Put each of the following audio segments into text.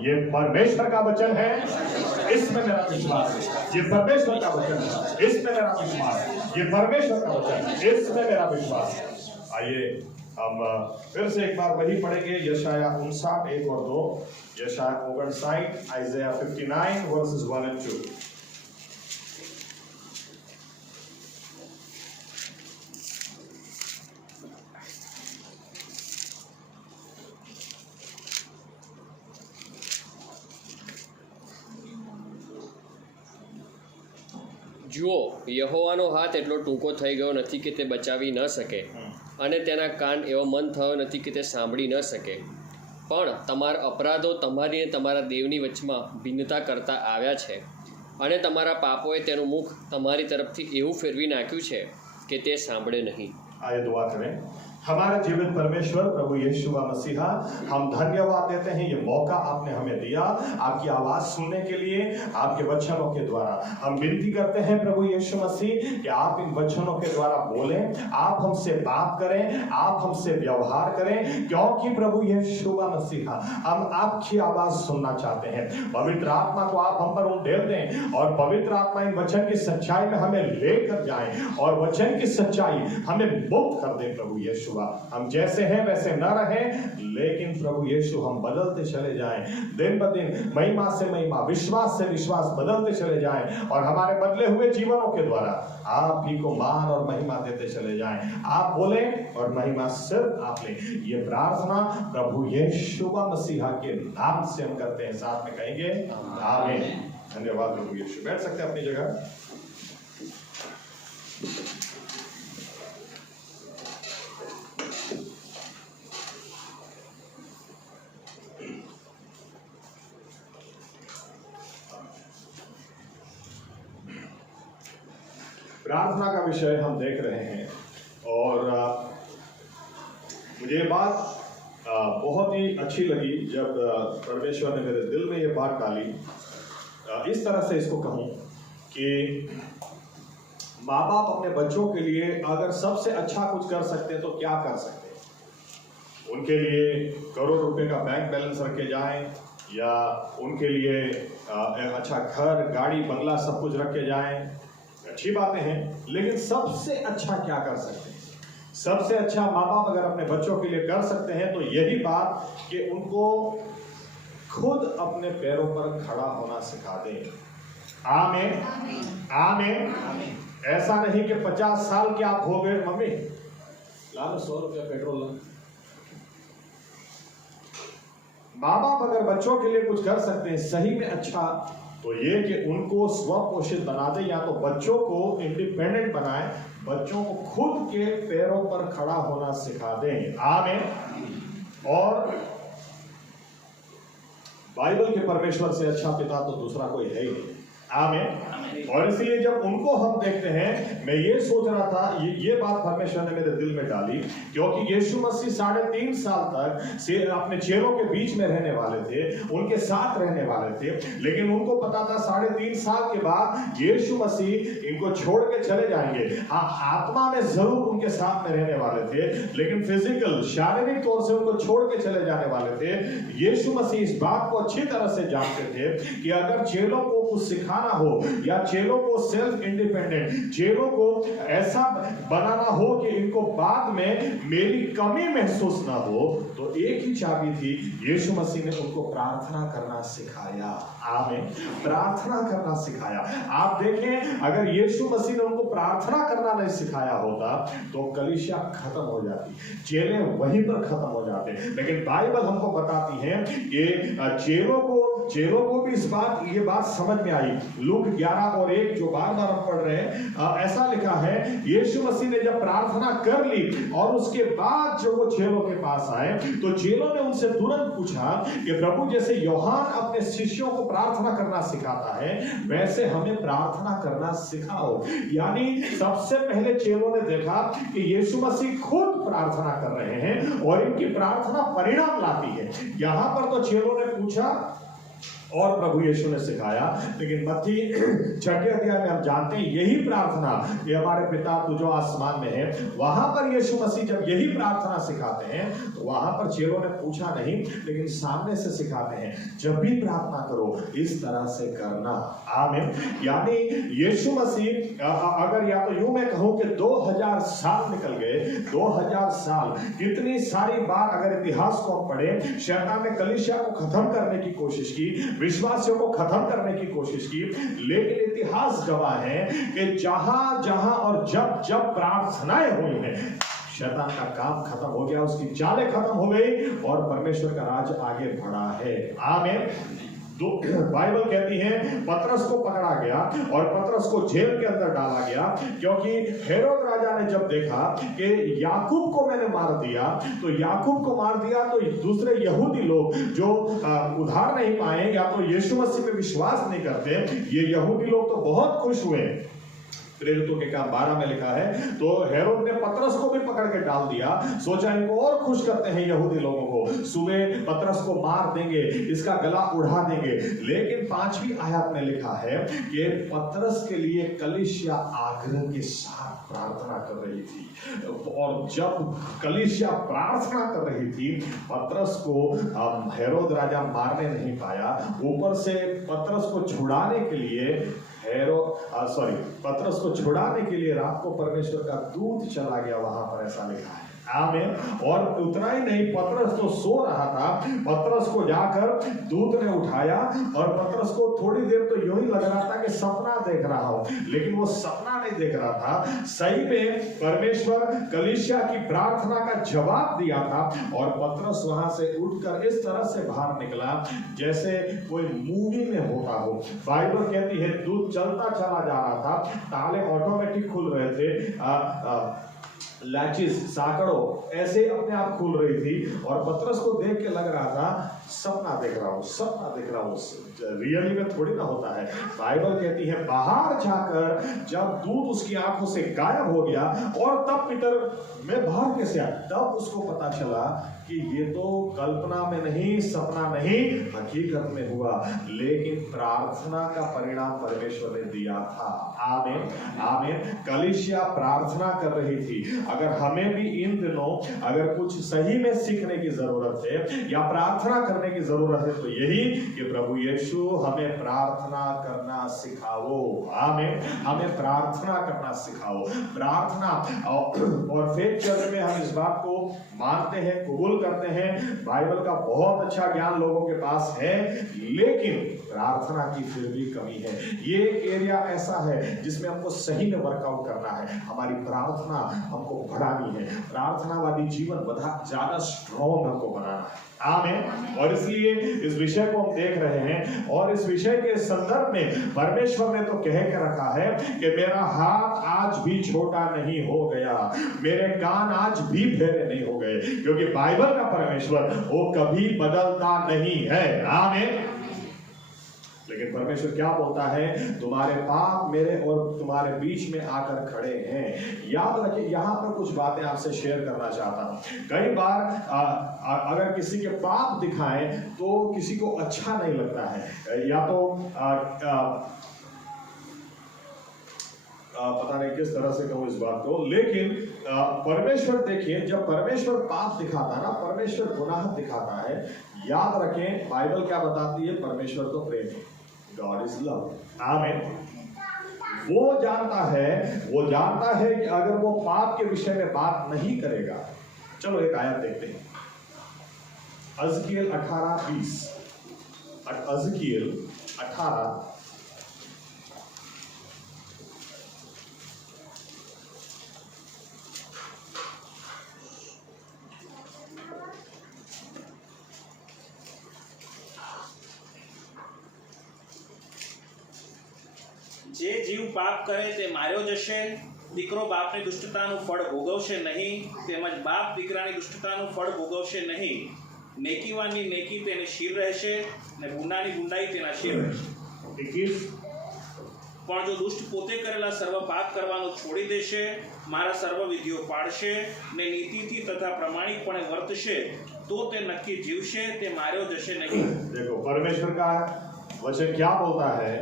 ये परमेश्वर का वचन है, इसमें मेरा विश्वास है। ये परमेश्वर का वचन है, इसमें मेरा विश्वास है। ये परमेश्वर का वचन है, इसमें मेरा विश्वास है। आइए हम फिर से एक बार वही पढ़ेंगे, यशाया 59 1 और 2, यशाया 59, आइज़ाया 59 वर्सेस 1 and 2। જુઓ, યહોવાનો હાથ એટલો ટૂંકો થઈ ગયો નથી કે તે બચાવી ન શકે, અને તેના કાન એવો મંદ થયો નથી કે તે સાંભળી ન શકે. પણ તમારા અપરાધો તમારી અને તમારા દેવની વચમાં ભિન્નતા કરતા આવ્યા છે, અને તમારા પાપોએ તેનું મુખ તમારી તરફથી એવું ફેરવી નાખ્યું છે કે તે સાંભળે નહીં. आइए दुआ करें। हमारे जीवित परमेश्वर प्रभु यीशु मसीहा, हम धन्यवाद देते हैं ये मौका आपने हमें दिया आपकी आवाज सुनने के लिए, आपके वचनों के द्वारा। हम विनती करते हैं प्रभु यीशु मसीह कि आप इन वचनों के द्वारा बोलें, आप हमसे बात करें, आप हमसे व्यवहार करें, क्योंकि प्रभु यीशु मसीहा हम आपकी आवाज सुनना चाहते हैं। पवित्र आत्मा को आप हम पर उंडेल दें और पवित्र आत्मा इन वचन की सच्चाई में हमें लेकर जाए और वचन की सच्चाई हमें मुक्त कर दे। प्रभु यीशु, हम जैसे हैं वैसे न रहें, लेकिन प्रभु यीशु हम बदलते चले जाएं, दिन ब दिन महिमा से महिमा, विश्वास से विश्वास बदलते चले जाएं और हमारे बदले हुए जीवनों के द्वारा आप ही को मान और महिमा देते चले जाएं। आप बोले और महिमा सिर्फ आप ले। ये प्रार्थना प्रभु यीशु मसीहा के नाम से हम करते हैं, साथ में कहेंगे आमीन। धन्यवाद प्रभु यीशु। बैठ सकते हैं अपनी जगह। प्रार्थना का विषय हम देख रहे हैं और मुझे ये बात बहुत ही अच्छी लगी जब परमेश्वर ने मेरे दिल में ये बात डाली। इस तरह से इसको कहूँ कि माँ बाप अपने बच्चों के लिए अगर सबसे अच्छा कुछ कर सकते हैं तो क्या कर सकते हैं? उनके लिए करोड़ रुपए का बैंक बैलेंस रखे जाएं या उनके लिए एक अच्छा घर, गाड़ी, बंगला सब कुछ रखे जाएं, अच्छी बातें हैं, लेकिन सबसे अच्छा क्या कर सकते हैं? सबसे अच्छा माँ बाप अगर अपने बच्चों के लिए कर सकते हैं तो यही बात कि उनको खुद अपने पैरों पर खड़ा होना सिखा दें। आमीन, आमीन। ऐसा नहीं कि 50 साल के आप हो गए, मम्मी ला लो 100 रुपया पेट्रोल ला। माँ बाप अगर बच्चों के लिए कुछ कर सकते हैं सही में अच्छा, तो ये कि उनको स्वपोषित बना दे, या तो बच्चों को इंडिपेंडेंट बनाए, बच्चों को खुद के पैरों पर खड़ा होना सिखा दें। आमीन। और बाइबल के परमेश्वर से अच्छा पिता तो दूसरा कोई है ही नहीं। आमीन। और इसलिए जब उनको हम देखते हैं, मैं ये सोच रहा था, ये बात परमेश्वर ने मेरे दिल में डाली, क्योंकि यीशु मसीह 3.5 साल तक से अपने चेलों के बीच में रहने वाले थे, उनके साथ रहने वाले थे, लेकिन उनको पता था 3.5 साल के बाद यीशु मसीह इनको छोड़ के चले जाएंगे। हाँ, आत्मा में जरूर उनके साथ में रहने वाले थे, लेकिन फिजिकल, शारीरिक तौर से उनको छोड़ के चले जाने वाले थे। यीशु मसीह इस बात को अच्छी तरह से जानते थे कि अगर चेलों को कुछ सिखाना हो या चेलों को सेल्फ इंडिपेंडेंट, चेलों को ऐसा बनाना हो कि इनको बाद में मेरी कमी महसूस ना हो, तो एक ही चाबी थी, यीशु मसीह ने उनको प्रार्थना करना सिखाया। आमीन। प्रार्थना करना सिखाया। आप देखें, अगर यीशु मसीह ने उनको प्रार्थना करना नहीं सिखाया होता तो कलीसिया खत्म हो जाती, चेले वहीं पर खत्म हो जाते। लेकिन बाइबल हमको बताती है कि चेलों को भी ये बात समझ में आई। लूक 11 और 1 जो बार बार हम पढ़ रहे हैं, ऐसा लिखा है, यीशु मसीह ने जब प्रार्थना कर ली और उसके बाद जब वो चेलों के पास आए तो चेलों ने उनसे तुरंत पूछा कि प्रभु, जैसे यूहन्ना अपने शिष्यों को प्रार्थना करना सिखाता है, वैसे हमें प्रार्थना करना सिखाओ। यानी सबसे पहले चेलों ने देखा कि यीशु मसीह खुद प्रार्थना कर रहे हैं और इनकी प्रार्थना परिणाम लाती है। यहां पर तो चेलों ने पूछा और प्रभु यीशु ने सिखाया। लेकिन मत्ती 6 अध्याय में हम जानते हैं यही प्रार्थना, ये हमारे पिता तू जो आसमान में है, वहां पर यीशु मसीह जब यही प्रार्थना सिखाते हैं तो वहां पर चेलों ने पूछा नहीं, लेकिन सामने से सिखाते हैं, जब भी प्रार्थना करो इस तरह से करना। आमीन। यानी यीशु मसीह अगर या तो यूं मैं कहूं कि 2000 साल निकल गए, 2000 साल, कितनी सारी बार अगर इतिहास को हम पढ़े, शैतान ने कलीसिया को खत्म करने की कोशिश की, विश्वासियों को खत्म करने की कोशिश की, लेकिन इतिहास गवाह है कि जहां जहां और जब जब प्रार्थनाएं हुई हैं, शैतान का काम खत्म हो गया, उसकी चालें खत्म हो गई और परमेश्वर का राज आगे बढ़ा है। आमीन। तो बाइबल कहती है पतरस को पकड़ा गया और पतरस को जेल के अंदर डाला गया, क्योंकि हेरोद राजा ने जब देखा कि याकूब को मैंने मार दिया, तो याकूब को मार दिया तो दूसरे यहूदी लोग जो उधार नहीं पाए या तो यीशु मसीह में विश्वास नहीं करते, ये यहूदी लोग तो बहुत खुश हुए। प्रेरितों के काम 12 में लिखा है, तो हेरोद ने पतरस को भी पकड़ के डाल दिया, सोचा इनको और खुश करते हैं यहूदी लोगों को, सुबह पतरस को मार देंगे, इसका गला उड़ा देंगे। लेकिन 5वीं आयत में लिखा है कि पतरस के लिए कलीसिया आग्रह के साथ प्रार्थना कर रही थी, और जब कलीसिया प्रार्थना कर रही थी, पतरस को हेरोद राजा मारने नहीं पाया। ऊपर से पतरस को छुड़ाने के लिए पतरस को छुड़ाने के लिए रात को परमेश्वर का दूत चला गया वहां पर, ऐसा लिखा है। आमीन। और उतना ही नहीं, पतरस तो सो रहा था, पतरस को जाकर दूत ने उठाया और पतरस को थोड़ी देर तो यूं ही लग रहा था कि सपना देख रहा हो, लेकिन वो सपना नहीं देख रहा था, सही में परमेश्वर कलीसिया की प्रार्थना का जवाब दिया था। और पतरस वहां से उठकर इस तरह से बाहर निकला जैसे कोई मूवी में होता हो। बाइबल कहती है दूत चलता चला जा रहा था, ताले ऑटोमेटिक खुल रहे थे, लैचेस साकड़ों ऐसे अपने आप खुल रही थी, और पतरस को देख के लग रहा था सपना देख रहा हूं, सपना देख रहा हूं, रियली में थोड़ी ना होता है। बाइबल कहती है बाहर जाकर जब दूत उसकी आंखों से गायब हो गया, और तब पीटर मैं बाहर कैसे आया, तब उसको पता चला कि ये तो कल्पना में नहीं, सपना नहीं, हकीकत में हुआ, लेकिन प्रार्थना का परिणाम परमेश्वर ने दिया था। आमीन। आमीन। कलीसिया प्रार्थना कर रही थी। अगर हमें भी इन दिनों अगर कुछ सही में सीखने की जरूरत है या प्रार्थना करने की जरूरत है, तो यही कि प्रभु यीशु हमें प्रार्थना करना सिखाओ। आमीन। हमें प्रार्थना करना सिखाओ। प्रार्थना और फेथ चर्च में हम इस बात को मानते हैं, कबूल करते हैं, बाइबल का बहुत अच्छा ज्ञान लोगों के पास है, लेकिन प्रार्थना की फिर भी कमी है। ये एरिया ऐसा है जिसमें हमको सही में वर्कआउट करना है। हमारी प्रार्थना हमको बढ़ानी है, प्रार्थनावादी जीवन ज्यादा स्ट्रॉन्ग हमको बनाना है। आमीन। और इसलिए इस विषय को हम देख रहे हैं, और इस विषय के संदर्भ में परमेश्वर ने तो कह के रखा है कि मेरा हाथ आज भी छोटा नहीं हो गया, मेरे कान आज भी फेरे नहीं हो गए, क्योंकि बाइबल का परमेश्वर वो कभी बदलता नहीं है। आमीन। लेकिन परमेश्वर क्या बोलता है, तुम्हारे पाप मेरे और तुम्हारे बीच में आकर खड़े हैं। याद रखिए, यहां पर कुछ बातें आपसे शेयर करना चाहता हूं। कई बार अगर किसी के पाप दिखाएं तो किसी को अच्छा नहीं लगता है, या तो पता नहीं किस तरह से कहूं इस बात को, लेकिन परमेश्वर देखिए, जब परमेश्वर पाप दिखाता है ना, परमेश्वर गुनाह दिखाता है, याद रखें बाइबल क्या बताती है, परमेश्वर तो प्रेम है, गॉड इज लव। आमीन। वो जानता है कि अगर वो पाप के विषय में बात नहीं करेगा। चलो एक आयत देखते हैं, अज़कियल 18:20, अज़कियल 18 જે જીવ પાપ કરે તે માર્યો જશે, દીકરો બાપની દુષ્ટતાનું ફળ ભોગવશે નહીં, તેમજ બાપ દીકરાની દુષ્ટતાનું ફળ ભોગવશે નહીં. નેકીવાનની નેકી તેને શિર રહેશે, ને ગુનાની ગુંડાઈ તેના શિર રહેશે. પણ જો દુષ્ટ પોતે કરેલા સર્વ પાપ કરવાનું છોડી દેશે, મારા સર્વ વિધિઓ પાળશે, ને નીતિથી તથા પ્રમાણિકપણે વર્તશે, તો તે નક્કી જીવશે, તે માર્યો જશે નહીં. देखो, परमेश्वर का वचन क्या बोलता है?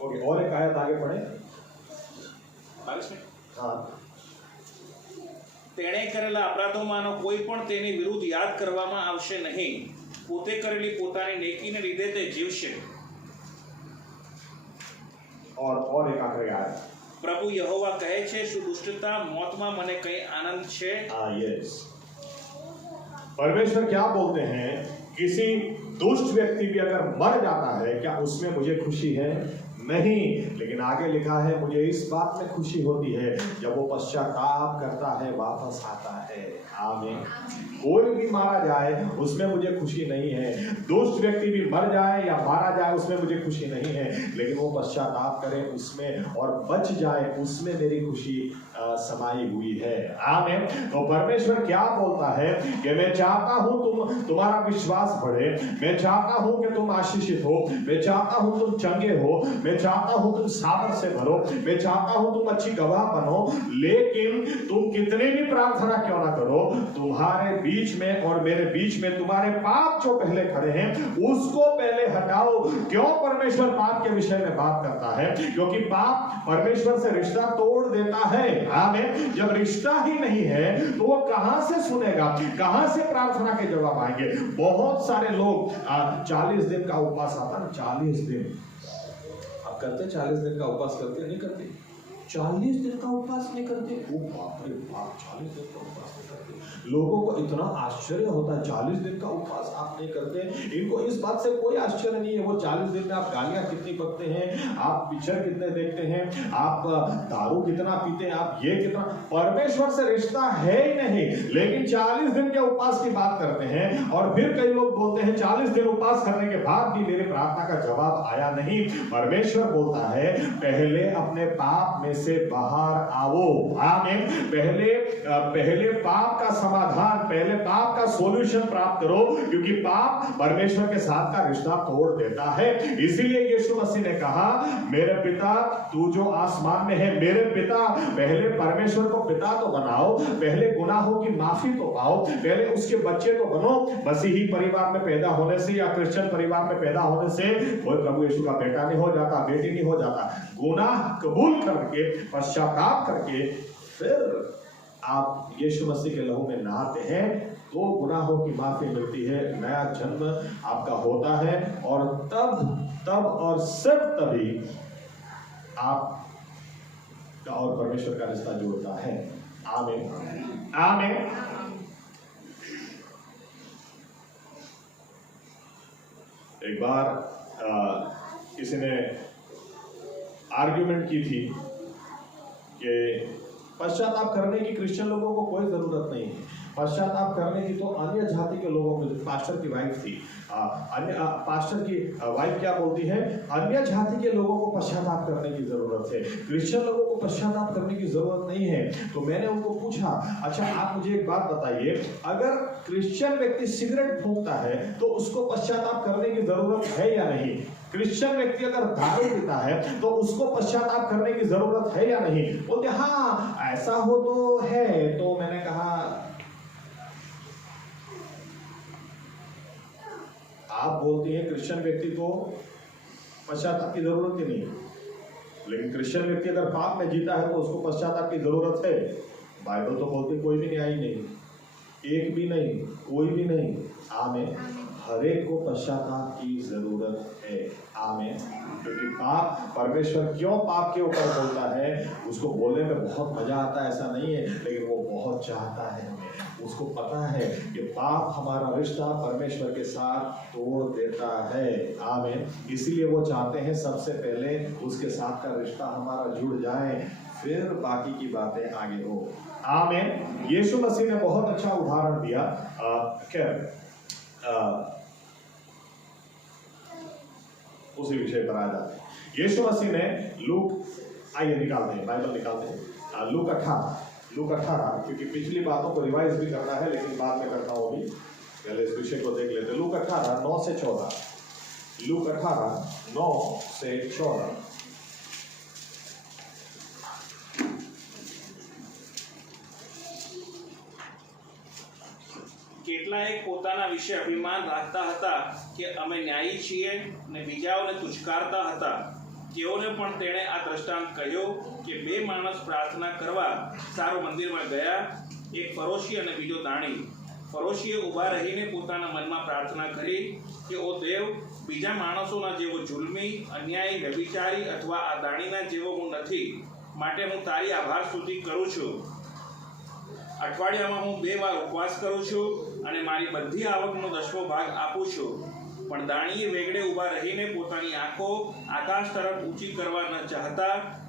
ओके, और एक आयत आगे पढ़े। 22 में हाँ, તેણે કરેલા અપરાધોમાંનો કોઈ પણ તેની વિરુદ્ધ યાદ કરવામાં આવશે નહીં. પોતે કરેલી પોતાની નેકીને લીધે તે જીવશે. और एक आखिरी आयत। પ્રભુ યહોવા કહે છે, શું દુષ્ટતા મોતમાં મને કઈ આનંદ છે? हाँ, यस। परमेश्वर क्या बोलते हैं? किसी दुष्ट व्यक्ति भी अगर मर जाता है, क्या उसमें मुझे खुशी है? नहीं। लेकिन आगे लिखा है, मुझे इस बात में खुशी होती है जब वो पश्चाताप करता है, वापस आता है। आमीन। कोई भी मारा जाए उसमें मुझे खुशी नहीं है, दुष्ट व्यक्ति भी मर जाए या मारा जाए उसमें मुझे खुशी नहीं है, लेकिन वो पश्चाताप करे उसमें और बच जाए, उसमें मेरी खुशी समाई हुई है। आमीन। तो परमेश्वर क्या बोलता है कि मैं चाहता हूं तुम्हारा विश्वास बढ़े, मैं चाहता हूं कि तुम आशीषित हो, मैं चाहता हूं तुम चंगे हो, मैं चाहता हूं तुम सामर्थ से भरो, मैं चाहता हूं तुम अच्छी गवाह बनो। लेकिन तुम कितने भी प्रार्थना क्यों ना करो, तुम्हारे बीच में और मेरे बीच में तुम्हारे पाप जो पहले खड़े हैं उसको पहले हटाओ। क्यों परमेश्वर पाप के विषय में बात करता है? क्योंकि पाप परमेश्वर से रिश्ता तोड़ देता है। आमीन। जब रिश्ता ही नहीं है तो वो कहां से सुनेगा, कहां से प्रार्थना के जवाब आएंगे? बहुत सारे लोग 40 दिन का उपवास आता है, 40 दिन आप करते, 40 दिन का उपवास करते नहीं करते? 40 दिन का उपवास नहीं करते? ओ बाप रे बाप, 40 दिन का उपवास नहीं करते। लोगों को इतना आश्चर्य होता है, 40 दिन का उपवास आप नहीं करते। इनको इस बात से कोई आश्चर्य नहीं है। वो 40 दिन में आप गालियां कितनी बकते हैं, आप पिक्चर कितने देखते हैं, आप दारू कितना पीते हैं, आप ये कितना, परमेश्वर से रिश्ता है ही नहीं। लेकिन 40 दिन के उपवास की बात करते हैं और फिर कई लोग बोलते हैं 40 दिन उपवास करने के बाद भी मेरे प्रार्थना का जवाब आया नहीं। परमेश्वर बोलता है पहले अपने पाप में से बाहर आओ। आमीन। पहले पाप का समाधान, पहले पाप का सॉल्यूशन प्राप्त करो, क्योंकि पाप परमेश्वर के साथ का रिश्ता तोड़ देता है। इसीलिए यीशु मसीह ने कहा, मेरे पिता तू जो आसमान में है, मेरे पिता, पहले परमेश्वर को पिता तो बनाओ, पहले गुनाहों की माफी तो पाओ, पहले उसके बच्चे तो बनो। मसीही परिवार में पैदा होने से या क्रिश्चियन परिवार में पैदा होने से कोई प्रभु यीशु का बेटा नहीं हो जाता, बेटी नहीं हो जाता। गुनाह कबूल करके, पश्चाताप करके फिर आप यीशु मसीह के लहू में नहाते हैं तो गुनाहों की माफी मिलती है, नया जन्म आपका होता है और तब और सिर्फ तभी आपका और परमेश्वर का रिश्ता जुड़ता है। आमीन। आमीन। एक बार किसी ने आर्ग्यूमेंट की थी कि पश्चाताप करने की क्रिश्चियन लोगों को कोई जरूरत नहीं है, पश्चाताप करने की तो अन्य जाति के लोगों को। पास्टर की वाइफ थी, पास्टर की वाइफ क्या बोलती है, अन्य जाति के लोगों को पश्चाताप करने की जरूरत है, क्रिश्चियन लोगों को पश्चाताप करने की जरूरत नहीं है। तो मैंने उनको पूछा, अच्छा आप मुझे एक बात बताइए, अगर क्रिश्चियन व्यक्ति सिगरेट फूंकता है तो उसको पश्चाताप करने की जरूरत है या नहीं? क्रिश्चियन व्यक्ति अगर दारू पीता है तो उसको पश्चाताप करने की जरूरत है या नहीं? बोलते हाँ ऐसा हो तो है। तो मैंने कहा आप बोलती हैं क्रिश्चियन व्यक्ति को पश्चाताप की जरूरत ही नहीं, लेकिन क्रिश्चियन व्यक्ति अगर पाप में जीता है तो उसको पश्चाताप की जरूरत है। बाइबल तो बोलती कोई भी न्यायी नहीं, एक भी नहीं, कोई भी नहीं। आमीन। हर एक को पश्चाताप की जरूरत है। आमीन। क्योंकि पाप, परमेश्वर क्यों पाप के ऊपर बोलता है, उसको बोलने में बहुत मजा आता है ऐसा नहीं है, लेकिन वो बहुत चाहता है हमें। उसको पता है कि पाप हमारा रिश्ता परमेश्वर के साथ तोड़ देता है। आमीन। इसीलिए वो चाहते हैं सबसे पहले उसके साथ का रिश्ता हमारा जुड़ जाए, फिर बाकी की बातें आगे हो। आमीन। यीशु मसीह ने बहुत अच्छा उदाहरण दिया। उसी विषय पर आ जाते हैं। यीशु मसीह ने आइए निकालते हैं, बाइबल निकालते हैं। लूक 18, क्योंकि पिछली बातों को रिवाइज भी करना है, लेकिन बाद में करता हूं भी, पहले इस विषय को देख लेते हैं। लूक 18 9 से 14। लूक 18 9 से 14। કેટલાય પોતાના વિશે અભિમાન રાખતા હતા કે અમે ન્યાયી છીએ અને બીજાઓને તુચકારતા હતા. તેઓને પણ તેણે આ દ્રષ્ટાંત કહ્યું કે બે માણસ પ્રાર્થના કરવા સારું મંદિરમાં ગયા, એક ફરોશી અને બીજો દાણી. ફરોશીએ ઊભા રહીને પોતાના મનમાં પ્રાર્થના કરી કે ઓ દેવ, બીજા માણસોના જેવો જુલ્મી, અન્યાયી, વ્યભિચારી અથવા આ દાણીના જેવો હું નથી, માટે હું તારી આભાર સ્તુતિ કરું છું. અઠવાડિયામાં હું 2 વાર ઉપવાસ કરું છું અને મારી બધી આવકનો 10મો ભાગ આપું છું. પણ દાણીએ વેગળે ઊભા રહીને પોતાની આંખો આકાશ તરફ ઊંચી કરવા ન ચાહતા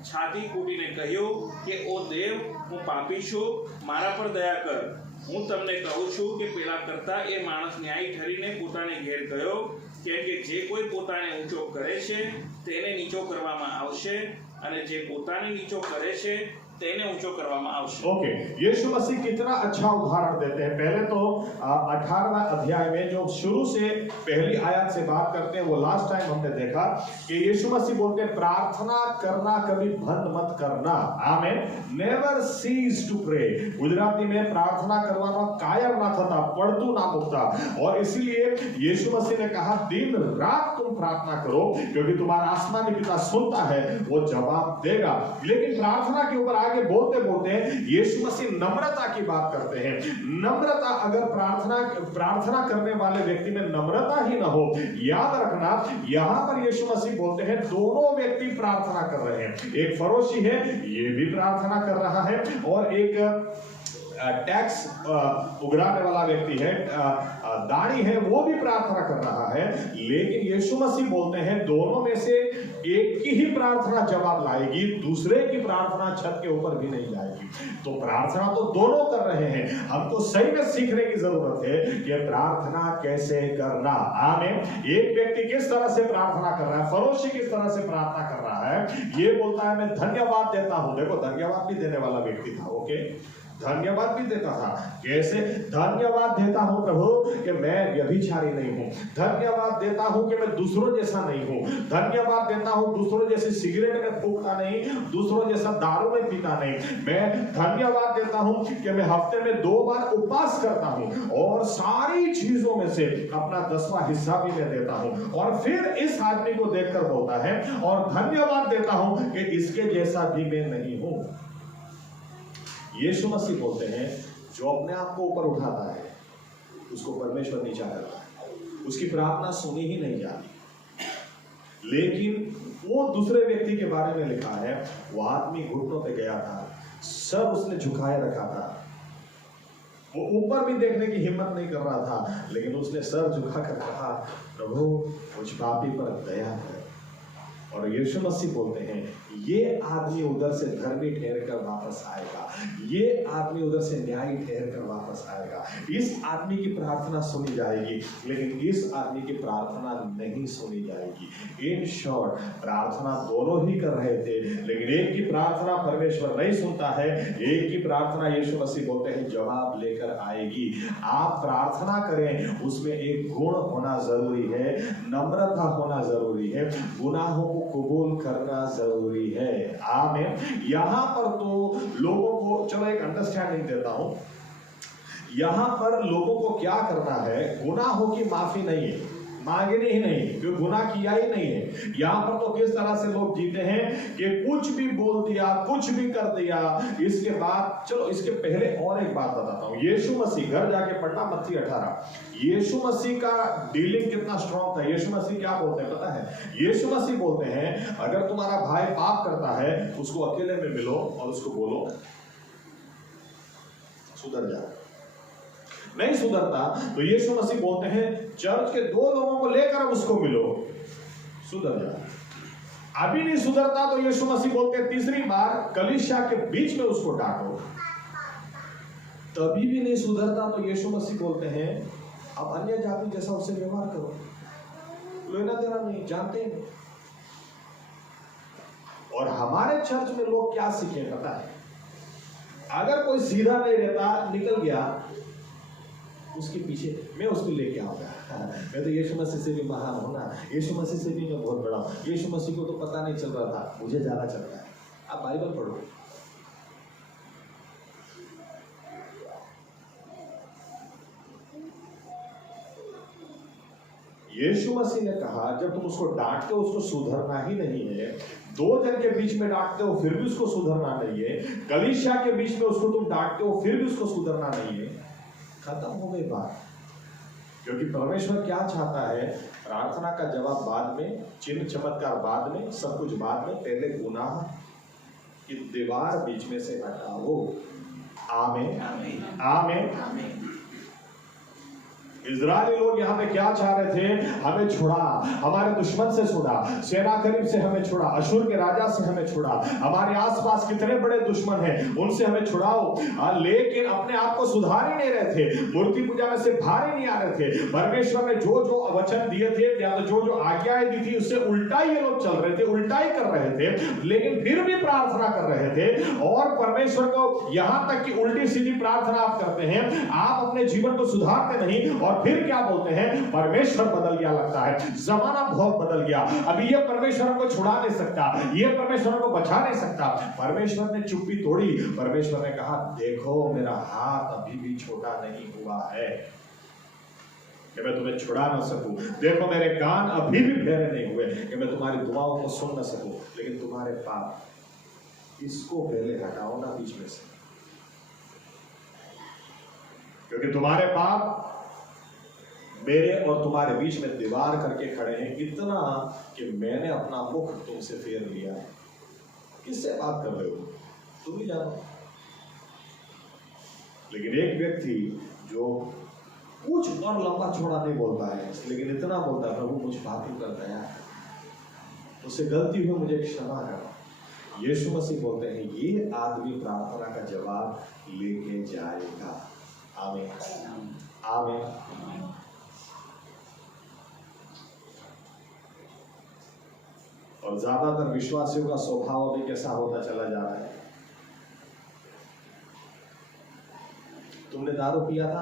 છાતી ફૂટીને કહ્યું કે ઓ દેવ, હું પાપી છું, મારા પર દયા કર. હું તમને કહું છું કે પેલા કરતા એ માણસ ન્યાયી ઠરીને પોતાને ઘેર ગયો, કેમ કે જે કોઈ પોતાને ઊંચો કરે છે તેને નીચો કરવામાં આવશે, અને જે પોતાને નીચો કરે છે તેને ऊंचो કરવામાં આવશે. ओके, यीशु मसीह कितना अच्छा उदाहरण देते हैं. पहले तो 18वां अध्याय में जो शुरू से पहली आयत से बात करते हैं, वो लास्ट टाइम हमने देखा कि यीशु मसीह बोलते हैं प्रार्थना करना कभी बंद मत करना. Amen. Never cease to pray. Gujarati में प्रार्थना करवाना कायर ना थता, पड़तू ना मुकता. और इसीलिए यीशु मसीह ने कहा दिन रात तुम प्रार्थना करो, क्योंकि तुम्हारा आसमानी पिता सुनता है, वो जवाब देगा. लेकिन प्रार्थना के ऊपर आगे बोलते बोलते यीशु मसीह नम्रता की बात करते हैं. नम्रता, अगर प्रार्थना करने वाले व्यक्ति में नम्रता ही न हो, याद रखना यहां पर यीशु मसीह बोलते हैं दोनों व्यक्ति प्रार्थना कर रहे हैं. एक फरोशी है, ये भी प्रार्थना कर रहा है, और एक टैक्स उगराने वाला व्यक्ति है, दानी है, वो भी प्रार्थना कर रहा है. लेकिन यीशु मसीह बोलते हैं दोनों में से एक की ही प्रार्थना जवाब लाएगी, दूसरे की प्रार्थना छत के ऊपर भी नहीं जाएगी. तो प्रार्थना तो दोनों कर रहे हैं. हमको सही में सीखने की जरूरत है कि प्रार्थना कैसे करना. आमीन. एक व्यक्ति किस तरह से प्रार्थना कर रहा है, फरोशी किस तरह से प्रार्थना कर रहा है, ये बोलता है मैं धन्यवाद देता हूं. देखो, धन्यवाद भी देने वाला व्यक्ति था. ओके, धन्यवाद भी देता था. कैसे? धन्यवाद देता हूं प्रभु कि मैं व्यभिचारी नहीं हूं. धन्यवाद देता हूं कि मैं दूसरों जैसा नहीं हूं. धन्यवाद देता हूं दूसरों जैसे सिगरेट में फूंकता नहीं, दूसरों जैसा दारू में पीता नहीं. मैं धन्यवाद देता हूं कि मैं हफ्ते में 2 बार उपवास करता हूं, और सारी चीजों में से अपना 10वां हिस्सा भी मैं देता हूं. और फिर इस आदमी को देखकर बोलता है और धन्यवाद देता हूं कि इसके जैसा भी मैं नहीं हूं. यीशु मसीह बोलते हैं जो अपने आप को ऊपर उठाता है उसको परमेश्वर नीचा करता है. उसकी प्रार्थना सुनी ही नहीं जाती. लेकिन वो दूसरे व्यक्ति के बारे में लिखा है, वो आदमी घुटनों पे गया था, सर उसने झुकाए रखा था, वो ऊपर भी देखने की हिम्मत नहीं कर रहा था, लेकिन उसने सर झुका कर कहा प्रभु मुझ पापी पर दया कर. और यीशु मसीह बोलते हैं ये आदमी उधर से धर्मी ठहर कर वापस आएगा, ये आदमी उधर से न्यायी ठहर कर वापस आएगा. इस आदमी की प्रार्थना सुनी जाएगी, लेकिन इस आदमी की प्रार्थना नहीं सुनी जाएगी. इन शॉर्ट, प्रार्थना दोनों ही कर रहे थे, लेकिन एक की प्रार्थना परमेश्वर नहीं सुनता है, एक की प्रार्थना यीशु मसीह बोलते हैं जवाब लेकर आएगी. आप प्रार्थना करें, उसमें एक गुण होना जरूरी है, नम्रता होना जरूरी है, गुनाहों को कबूल करना जरूरी है. आमीन. यहां पर तो लोगों को, चलो एक अंडरस्टैंडिंग देता हूं, यहां पर लोगों को क्या करना है, गुनाहों की माफी नहीं है, मांगनी ही नहीं, क्योंकि गुनाह किया ही नहीं है. यहां पर तो किस तरह से लोग जीते हैं कि कुछ भी बोल दिया, कुछ भी कर दिया. इसके बाद, चलो इसके पहले और एक बात बताता हूं. यीशु मसीह, घर जाके पढ़ना मत्ती 18, यीशु मसीह का डीलिंग कितना स्ट्रांग था. यीशु मसीह क्या बोलते हैं पता है? यीशु मसीह बोलते हैं अगर तुम्हारा भाई पाप करता है, उसको अकेले में मिलो और उसको बोलो सुधर जा. नहीं सुधरता तो यीशु मसीह बोलते हैं चर्च के 2 लोगों को लेकर उसको मिलो, सुधर जा. अभी नहीं सुधरता तो यीशु मसीह बोलते हैं तीसरी बार कलीसिया के बीच में उसको डांटो. तभी भी नहीं सुधरता तो यीशु मसीह बोलते हैं अब अन्य जाति जैसा उससे व्यवहार करो. लेना देना नहीं, जानते ही नहीं. और हमारे चर्च में लोग क्या सीखे पता है? अगर कोई सीधा नहीं रहता, निकल गया, उसके पीछे मैं उसको लेके आऊंगा. मैं तो यीशु मसीह से भी महान हूं ना, यीशु मसीह से भी मैं बहुत बड़ा हूं. यीशु मसीह को तो पता नहीं चल रहा था, मुझे ज्यादा चल रहा है. आप बाइबल पढ़ो. यीशु मसीह ने कहा जब तुम उसको डांटते हो उसको सुधरना ही नहीं है, दो जन के बीच में डांटते हो फिर भी उसको सुधरना नहीं है, कलीसिया के बीच में उसको तुम डांटते हो फिर भी उसको सुधरना नहीं है, खत्म हो गई बात। क्योंकि परमेश्वर क्या चाहता है, प्रार्थना का जवाब बाद में, चिन्ह चमत्कार बाद में, सब कुछ बाद में, पहले गुनाह की दीवार बीच में से हटाओ। आमीन आमीन। इजरायली लोग यहाँ पे क्या चाह रहे थे, हमें छुड़ा, हमारे दुश्मन से छुड़ा, सेनाकरीब से हमें छुड़ा, अशूर के राजा से हमें छुड़ा, हमारे आसपास कितने बड़े दुश्मन हैं उनसे हमें छुड़ाओ। लेकिन अपने आप को सुधार ही नहीं रहे थे, मूर्ति पूजा में से बाहर ही नहीं आ रहे थे। परमेश्वर ने जो जो वचन दिए थे या तो जो जो आज्ञाएं दी थी उससे उल्टा ही ये लोग चल रहे थे, उल्टा ही कर रहे थे, लेकिन फिर भी प्रार्थना कर रहे थे। और परमेश्वर को यहां तक कि उल्टी सीधी प्रार्थना आप करते हैं, आप अपने जीवन को सुधारते नहीं, और फिर क्या बोलते हैं, परमेश्वर बदल गया, लगता है जमाना बहुत बदल गया, अभी ये परमेश्वर को छुड़ा नहीं सकता, ये परमेश्वर को बचा नहीं सकता। परमेश्वर ने चुप्पी तोड़ी, परमेश्वर ने कहा देखो मेरा हाथ अभी भी छोटा नहीं हुआ है कि मैं तुम्हें छुड़ा ना सकूं, देखो मेरे कान अभी भी फेरे नहीं हुए कि मैं तुम्हारी दुआओं को सुन ना सकूं, लेकिन तुम्हारे पाप इसको पहले हटाओ ना बीच में से, क्योंकि तुम्हारे पाप मेरे और तुम्हारे बीच में दीवार करके खड़े हैं, इतना कि मैंने अपना मुख तुमसे फेर लिया। किससे बात कर रहे हो, तुम ही जानो। लेकिन एक व्यक्ति जो कुछ और लंबा चौड़ा नहीं बोलता है, लेकिन इतना बोलता है, प्रभु मुझ पापी कर दया, उससे गलती हुई मुझे क्षमा कर। यीशु मसीह बोलते हैं ये आदमी प्रार्थना का जवाब लेके जाएगा। आमीन आमीन। और ज्यादातर विश्वासियों का स्वभाव भी कैसा होता चला जा रहा है। तुमने दारू पिया था,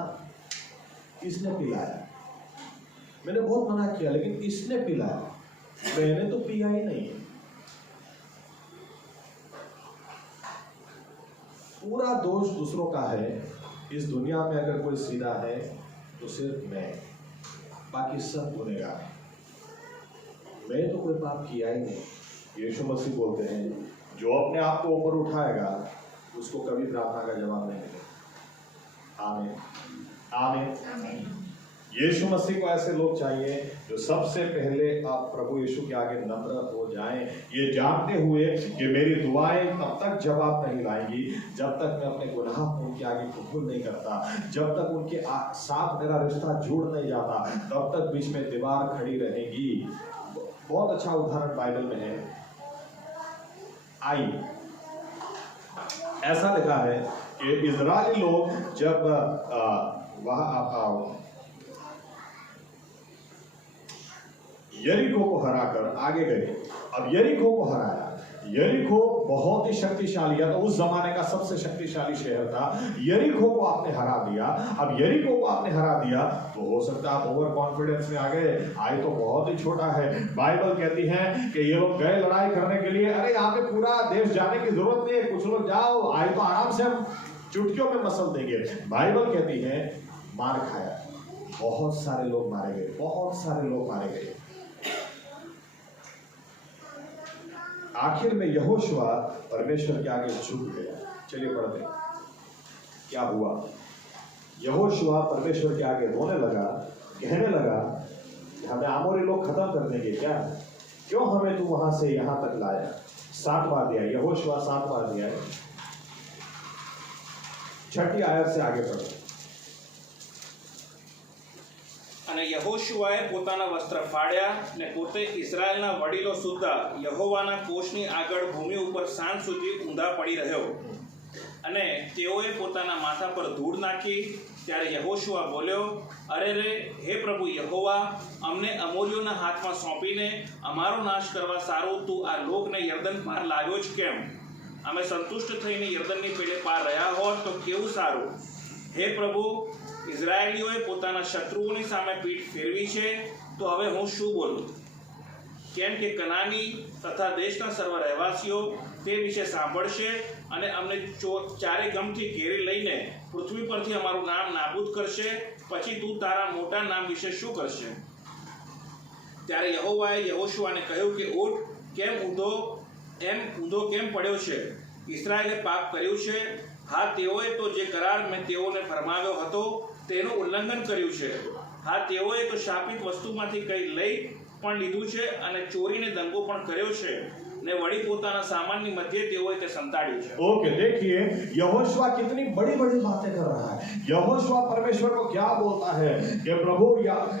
किसने पिलाया? मैंने बहुत मना किया, लेकिन इसने पिलाया, मैंने तो पिया ही नहीं। पूरा दोष दूसरों का है। इस दुनिया में अगर कोई सीधा है तो सिर्फ मैं, बाकी सब गुनहगार। मैं तो कोई पाप किया ही नहीं। यीशु मसीह बोलते हैं जो अपने आप को ऊपर उठाएगा उसको कभी प्रार्थना का जवाब नहीं मिलेगा। आमीन आमीन। यीशु मसीह को ऐसे लोग चाहिए जो सबसे पहले आप प्रभु यीशु के आगे नम्र हो जाएं, ये जानते हुए कि मेरी दुआएं तब तक जवाब नहीं लाएंगी जब तक मैं अपने गुनाह उनके आगे कबूल नहीं करता, जब तक उनके साथ मेरा रिश्ता जुड़ नहीं जाता, तब तक बीच में दीवार खड़ी रहेगी। बहुत अच्छा उदाहरण बाइबल में है। आई ऐसा लिखा है कि इजरायली लोग जब वहां यरीको को हराकर आगे गए। अब यरीको को हराया। यरीको बहुत ही शक्तिशाली है, तो उस जमाने का सबसे शक्तिशाली शहर था। यरीको को आपने हरा दिया। अब यरीको को आपने हरा दिया तो हो सकता है आप ओवर कॉन्फिडेंस में आ गए, आई तो बहुत ही छोटा है। बाइबल कहती है कि ये लोग गए लड़ाई करने के लिए, अरे यहाँ पे पूरा देश जाने की जरूरत नहीं है, कुछ लोग जाओ, आई तो आराम से हम चुटकियों में मसल देंगे। बाइबल कहती है मार खाया, बहुत सारे लोग मारे गए, बहुत सारे लोग मारे गए। आखिर में यहोशुआ परमेश्वर के आगे झुक गया। चलिए पढ़ते क्या हुआ। यहोशुआ परमेश्वर के आगे रोने लगा, कहने लगा हमें आमोरी लोग खत्म कर देंगे क्या, क्यों हमें तू वहां से यहां तक लाया। 7 बार दिया यहोशुआ, 7 बार दिया। 6ठी आयत से आगे पढ़ो। અને યહોશુઆએ પોતાના વસ્ત્ર ફાડ્યા ને પોતે ઇઝરાયલના વડીલો સુદ્ધા યહોવાના કોષની આગળ ભૂમિ ઉપર સાંજ સુધી ઊંધા પડી રહ્યો અને તેઓએ પોતાના માથા પર ધૂળ નાખી। ત્યારે યહોશુઆ બોલ્યો, અરે રે, હે પ્રભુ યહોવા, અમને અમોરીઓના હાથમાં સોંપીને અમારો નાશ કરવા સારું તું આ લોકને યર્દન પાર લાવ્યો જ કેમ? અમે સંતુષ્ટ થઈને યર્દનની પેલે પાર રહ્યા હોત તો કેવું સારું। હે પ્રભુ, ઇઝરાયલીઓએ પોતાના શત્રુઓની સામે પીઠ ફેરવી છે, તો હવે હું શું બોલું? કેમ કે કનાની તથા દેશના સર્વ રહેવાસીઓ તે વિશે સાંભળશે અને અમને ચારે ગમથી ઘેરી લઈને પૃથ્વી પરથી અમારું નામ નાબૂદ કરશે, પછી તું તારા મોટા નામ વિશે શું કરશે? ત્યારે યહોવાએ યહોશુઆને કહ્યું કે ઊઠ, કેમ ઊંધો કેમ પડ્યો છે? ઇસ્રાએલે પાપ કર્યું છે. હા, તેઓએ તો જે કરાર મેં તેઓને ફરમાવ્યો હતો તેનું ઉલ્લંઘન કર્યું છે. હા, તેઓએ તો શાપિત વસ્તુમાંથી કંઈ લઈ પણ લીધું છે અને ચોરીને દંગો પણ કર્યો છે ને વળી પોતાના સામાનની મધ્યે તેઓએ તે સંતાડ્યું છે. ओके, देखिए यहोशुआ कितनी बड़ी बड़ी बातें कर रहा है। यहोशुआ परमेश्वर को क्या बोलता है कि प्रभु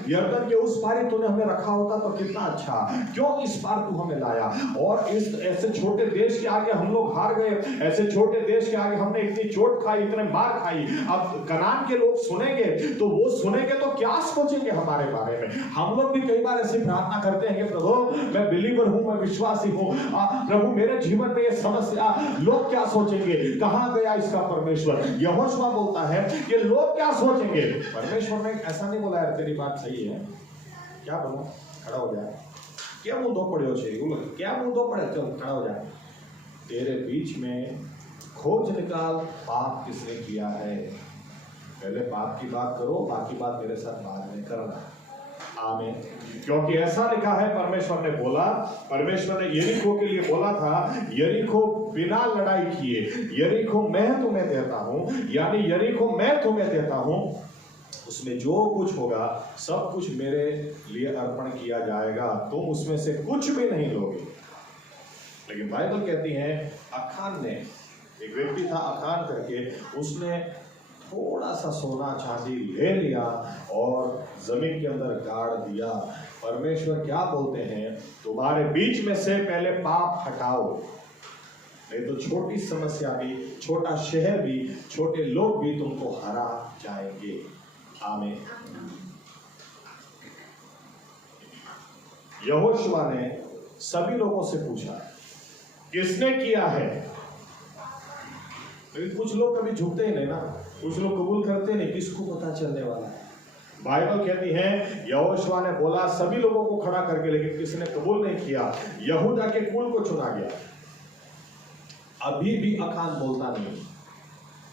यरदन के उस पार तूने हमें रखा होता तो कितना अच्छा, क्यों इस पार तू हमें लाया? और इस ऐसे छोटे देश के आगे हम लोग हार गए, ऐसे छोटे देश के आगे हमने इतनी चोट खाई, इतने मार खाई। अब कनान के लोग सुनेंगे तो वो सुनेंगे तो क्या सोचेंगे हमारे बारे में? हम लोग भी कई बार ऐसी प्रार्थना करते हैं कि प्रभु मैं बिलीवर हूं, मैं विश्वासी हूं, प्रभु मेरे जीवन में ये समस्या, लोग क्या सोचेंगे? कहां गया इसका परमेश्वर? यहोशुआ बोलता है कि लोग क्या सोचेंगे? परमेश्वर ने ऐसा नहीं बोला यार तेरी बात सही है, क्या बोलो, खड़ा हो जाए, क्या मुंह धो पड़े हो छे, क्या मुंह धो पड़े, चल खड़ा हो जाए। तेरे बीच में खोज निकाल, पाप किसने किया है? पहले पाप की बात करो, बाकी बात मेरे साथ बाद में करना। आमीन। क्योंकि ऐसा लिखा है, परमेश्वर ने बोला, परमेश्वर ने यरीको के लिए बोला था, यरीको बिना लड़ाई किए, यरीको मैं तुम्हें देता हूं, यानी यरीको मैं तुम्हें देता हूं, उसमें जो कुछ होगा सब कुछ मेरे लिए अर्पण किया जाएगा, तुम उसमें से कुछ भी नहीं लोगे। लेकिन बाइबल कहती है अखान ने, एक व्यक्ति था अखान करके, उसने थोड़ा सा सोना चांदी ले लिया और जमीन के अंदर गाड़ दिया। परमेश्वर क्या बोलते हैं? तुम्हारे बीच में से पहले पाप हटाओ, नहीं तो छोटी समस्या भी, छोटा शहर भी, छोटे लोग भी तुमको हरा जाएंगे। आमीन। यहोशुआ ने सभी लोगों से पूछा किसने किया है? लेकिन कुछ लोग कभी झुकते ही नहीं ना, कुछ लोग कबूल करते नहीं, किसको पता चलने वाला है। बाइबल कहती है यहोशुआ ने बोला सभी लोगों को खड़ा करके, लेकिन किसी ने कबूल नहीं किया। यहूदा के कुल को चुना गया। अभी भी अखान बोलता नहीं,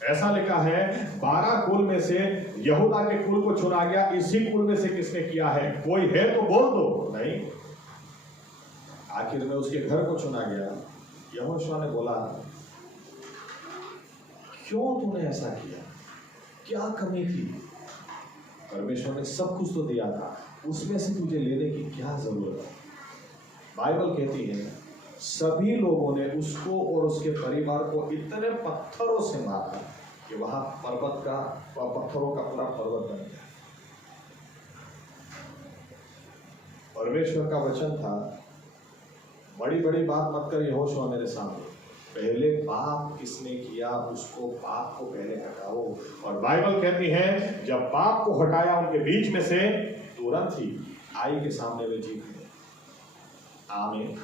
ऐसा लिखा है 12 कुल में से यहूदा के कुल को चुना गया। इसी कुल में से किसने किया है? कोई है तो बोल दो। नहीं, आखिर में उसके घर को चुना गया। यहोशुआ ने बोला क्यों तूने ऐसा किया? क्या कमी थी? परमेश्वर ने सब कुछ तो दिया था, उसमें से तुझे लेने की क्या जरूरत है? बाइबल कहती है सभी लोगों ने उसको और उसके परिवार को इतने पत्थरों से मारा कि वहां पर्वत का, पत्थरों का पूरा पर्वत बन गया। परमेश्वर का वचन था बड़ी बड़ी बात मत कर यहोशुआ मेरे सामने, पहले पाप किसने किया उसको, पाप को पहले हटाओ। और बाइबल कहती है जब पाप को हटाया उनके बीच में से, तुरंत ही आई के सामने वे जीत गए। आमीन।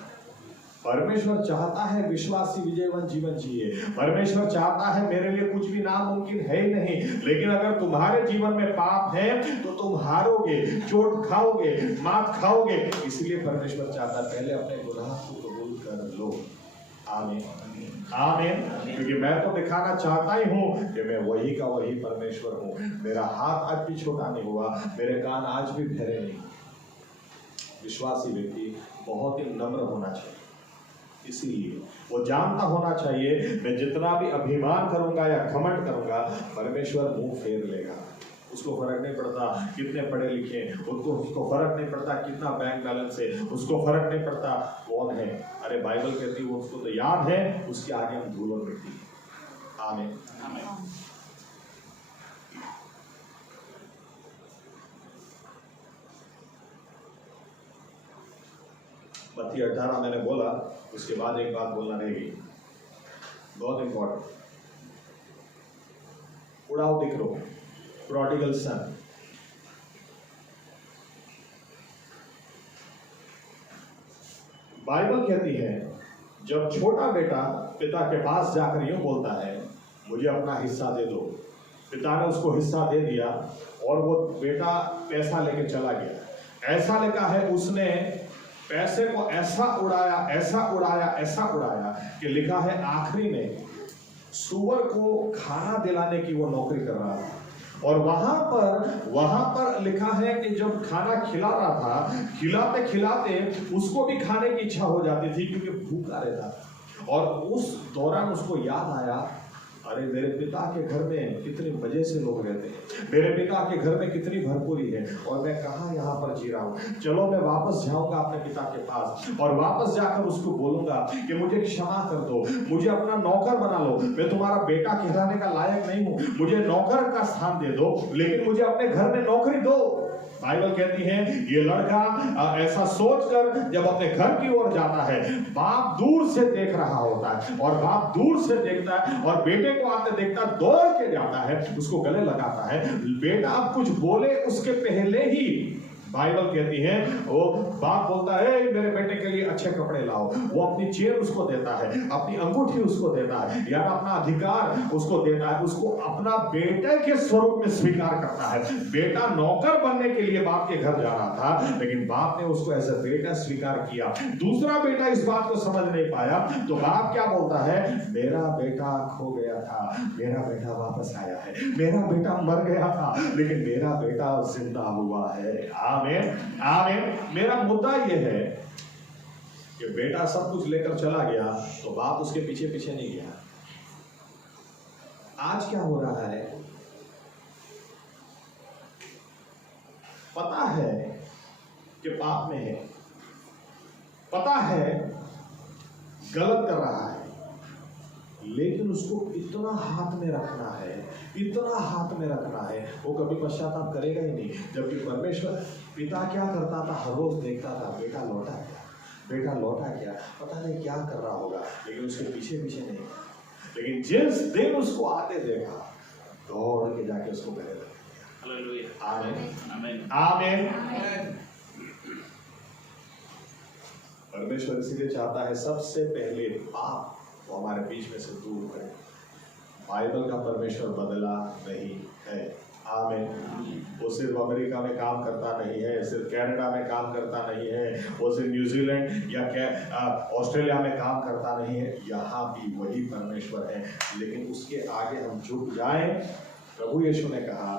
परमेश्वर चाहता है विश्वासी विजयवंत जीवन जिए। परमेश्वर चाहता है, मेरे लिए कुछ भी नामुमकिन है ही नहीं, लेकिन अगर तुम्हारे जीवन में पाप है तो तुम हारोगे, चोट खाओगे, मात खाओगे। इसलिए परमेश्वर चाहता है पहले अपने गुनाह को कबूल कर लो। आमीन, आमीन। क्योंकि मैं तो दिखाना चाहता ही हूँ कि मैं वही का वही परमेश्वर हूँ। मेरा हाथ आज भी छोटा नहीं हुआ, मेरे कान आज भी बहरे नहीं। विश्वासी व्यक्ति बहुत ही नम्र होना चाहिए, इसीलिए वो जानता होना चाहिए मैं जितना भी अभिमान करूंगा या घमंड करूंगा, परमेश्वर मुंह फेर लेगा। उसको फर्क नहीं पड़ता कितने पढ़े लिखे, उसको फर्क नहीं पड़ता कितना बैंक बैलेंस है, उसको फर्क नहीं पड़ता कौन है। अरे बाइबल कहती है वो उसको तो याद है, उसके आगे हम धूल और मिट्टी। आमीन, आमीन। मत्ती 18 मैंने बोला, उसके बाद एक बात बोलना रहेगी, बहुत इंपॉर्टेंट। उड़ाओ दिक्रो, प्रोडिगल सन। बाइबल कहती है जब छोटा बेटा पिता के पास जाकर यूं बोलता है मुझे अपना हिस्सा दे दो, पिता ने उसको हिस्सा दे दिया और वो बेटा पैसा लेके चला गया। ऐसा लिखा है उसने पैसे को ऐसा उड़ाया, ऐसा उड़ाया, ऐसा उड़ाया कि लिखा है आखिरी में सुअर को खाना दिलाने की वो नौकरी कर रहा था। और वहां पर लिखा है कि जब खाना खिला रहा था, खिलाते खिलाते उसको भी खाने की इच्छा हो जाती थी क्योंकि भूखा रहता था। और उस दौरान उसको याद आया, अरे मेरे पिता के घर में कितने मजे से लोग रहते हैं, मेरे पिता के घर में कितनी भरपूरी है, और मैं कहाँ यहाँ पर जी रहा हूँ। चलो मैं वापस जाऊंगा अपने पिता के पास और वापस जाकर उसको बोलूंगा कि मुझे क्षमा कर दो, मुझे अपना नौकर बना लो, मैं तुम्हारा बेटा कहलाने का लायक नहीं हूँ, मुझे नौकर का स्थान दे दो, लेकिन मुझे अपने घर में नौकरी दो। बाइबल कहती है ये लड़का ऐसा सोचकर जब अपने घर की ओर जाता है, बाप दूर से देख रहा होता है, और बाप दूर से देखता है और बेटे को आते देखता, दौड़ के जाता है, उसको गले लगाता है। बेटा अब कुछ बोले उसके पहले ही बाइबल कहती है वो बाप बोलता है मेरे बेटे के लिए अच्छे कपड़े लाओ, वो अपनी चेयर उसको देता है, अपनी अंगूठी उसको देता है, यार अपना अधिकार उसको देता है, उसको अपना बेटे के स्वरूप में स्वीकार करता है। बेटा नौकर बनने के लिए बाप के घर जा रहा था, लेकिन बाप ने उसको एज ए बेटा स्वीकार किया। दूसरा बेटा इस बात को समझ नहीं पाया, तो बाप क्या बोलता है, मेरा बेटा खो गया था, मेरा बेटा वापस आया है, मेरा बेटा मर गया था लेकिन मेरा बेटा जिंदा हुआ है। आमीन आमीन। मेरा मुद्दा यह है कि बेटा सब कुछ लेकर चला गया तो बाप उसके पीछे पीछे नहीं गया। आज क्या हो रहा है, पता है कि पाप में है, पता है गलत कर रहा है, लेकिन उसको इतना हाथ में रखना है, इतना हाथ में रखना है, वो कभी पश्चाताप करेगा ही नहीं। जबकि परमेश्वर पिता क्या करता था, हर रोज देखता था बेटा लौटा क्या, बेटा लौटा क्या, पता नहीं क्या कर रहा होगा, लेकिन उसके पीछे पीछे नहीं। लेकिन जिस दिन उसको आते देखा, दौड़ के जाके उसको गले लगे। आमीन आमीन। परमेश्वर इसीलिए चाहता है सबसे पहले पाप वो हमारे बीच में से दूर करें। बाइबल का परमेश्वर बदला नहीं है। आमीन। वो सिर्फ अमेरिका में काम करता नहीं है, सिर्फ कनाडा में काम करता नहीं है, वो सिर्फ न्यूजीलैंड या ऑस्ट्रेलिया में काम करता नहीं है, यहाँ भी वही परमेश्वर है। लेकिन उसके आगे हम झुक जाएं। प्रभु यीशु ने कहा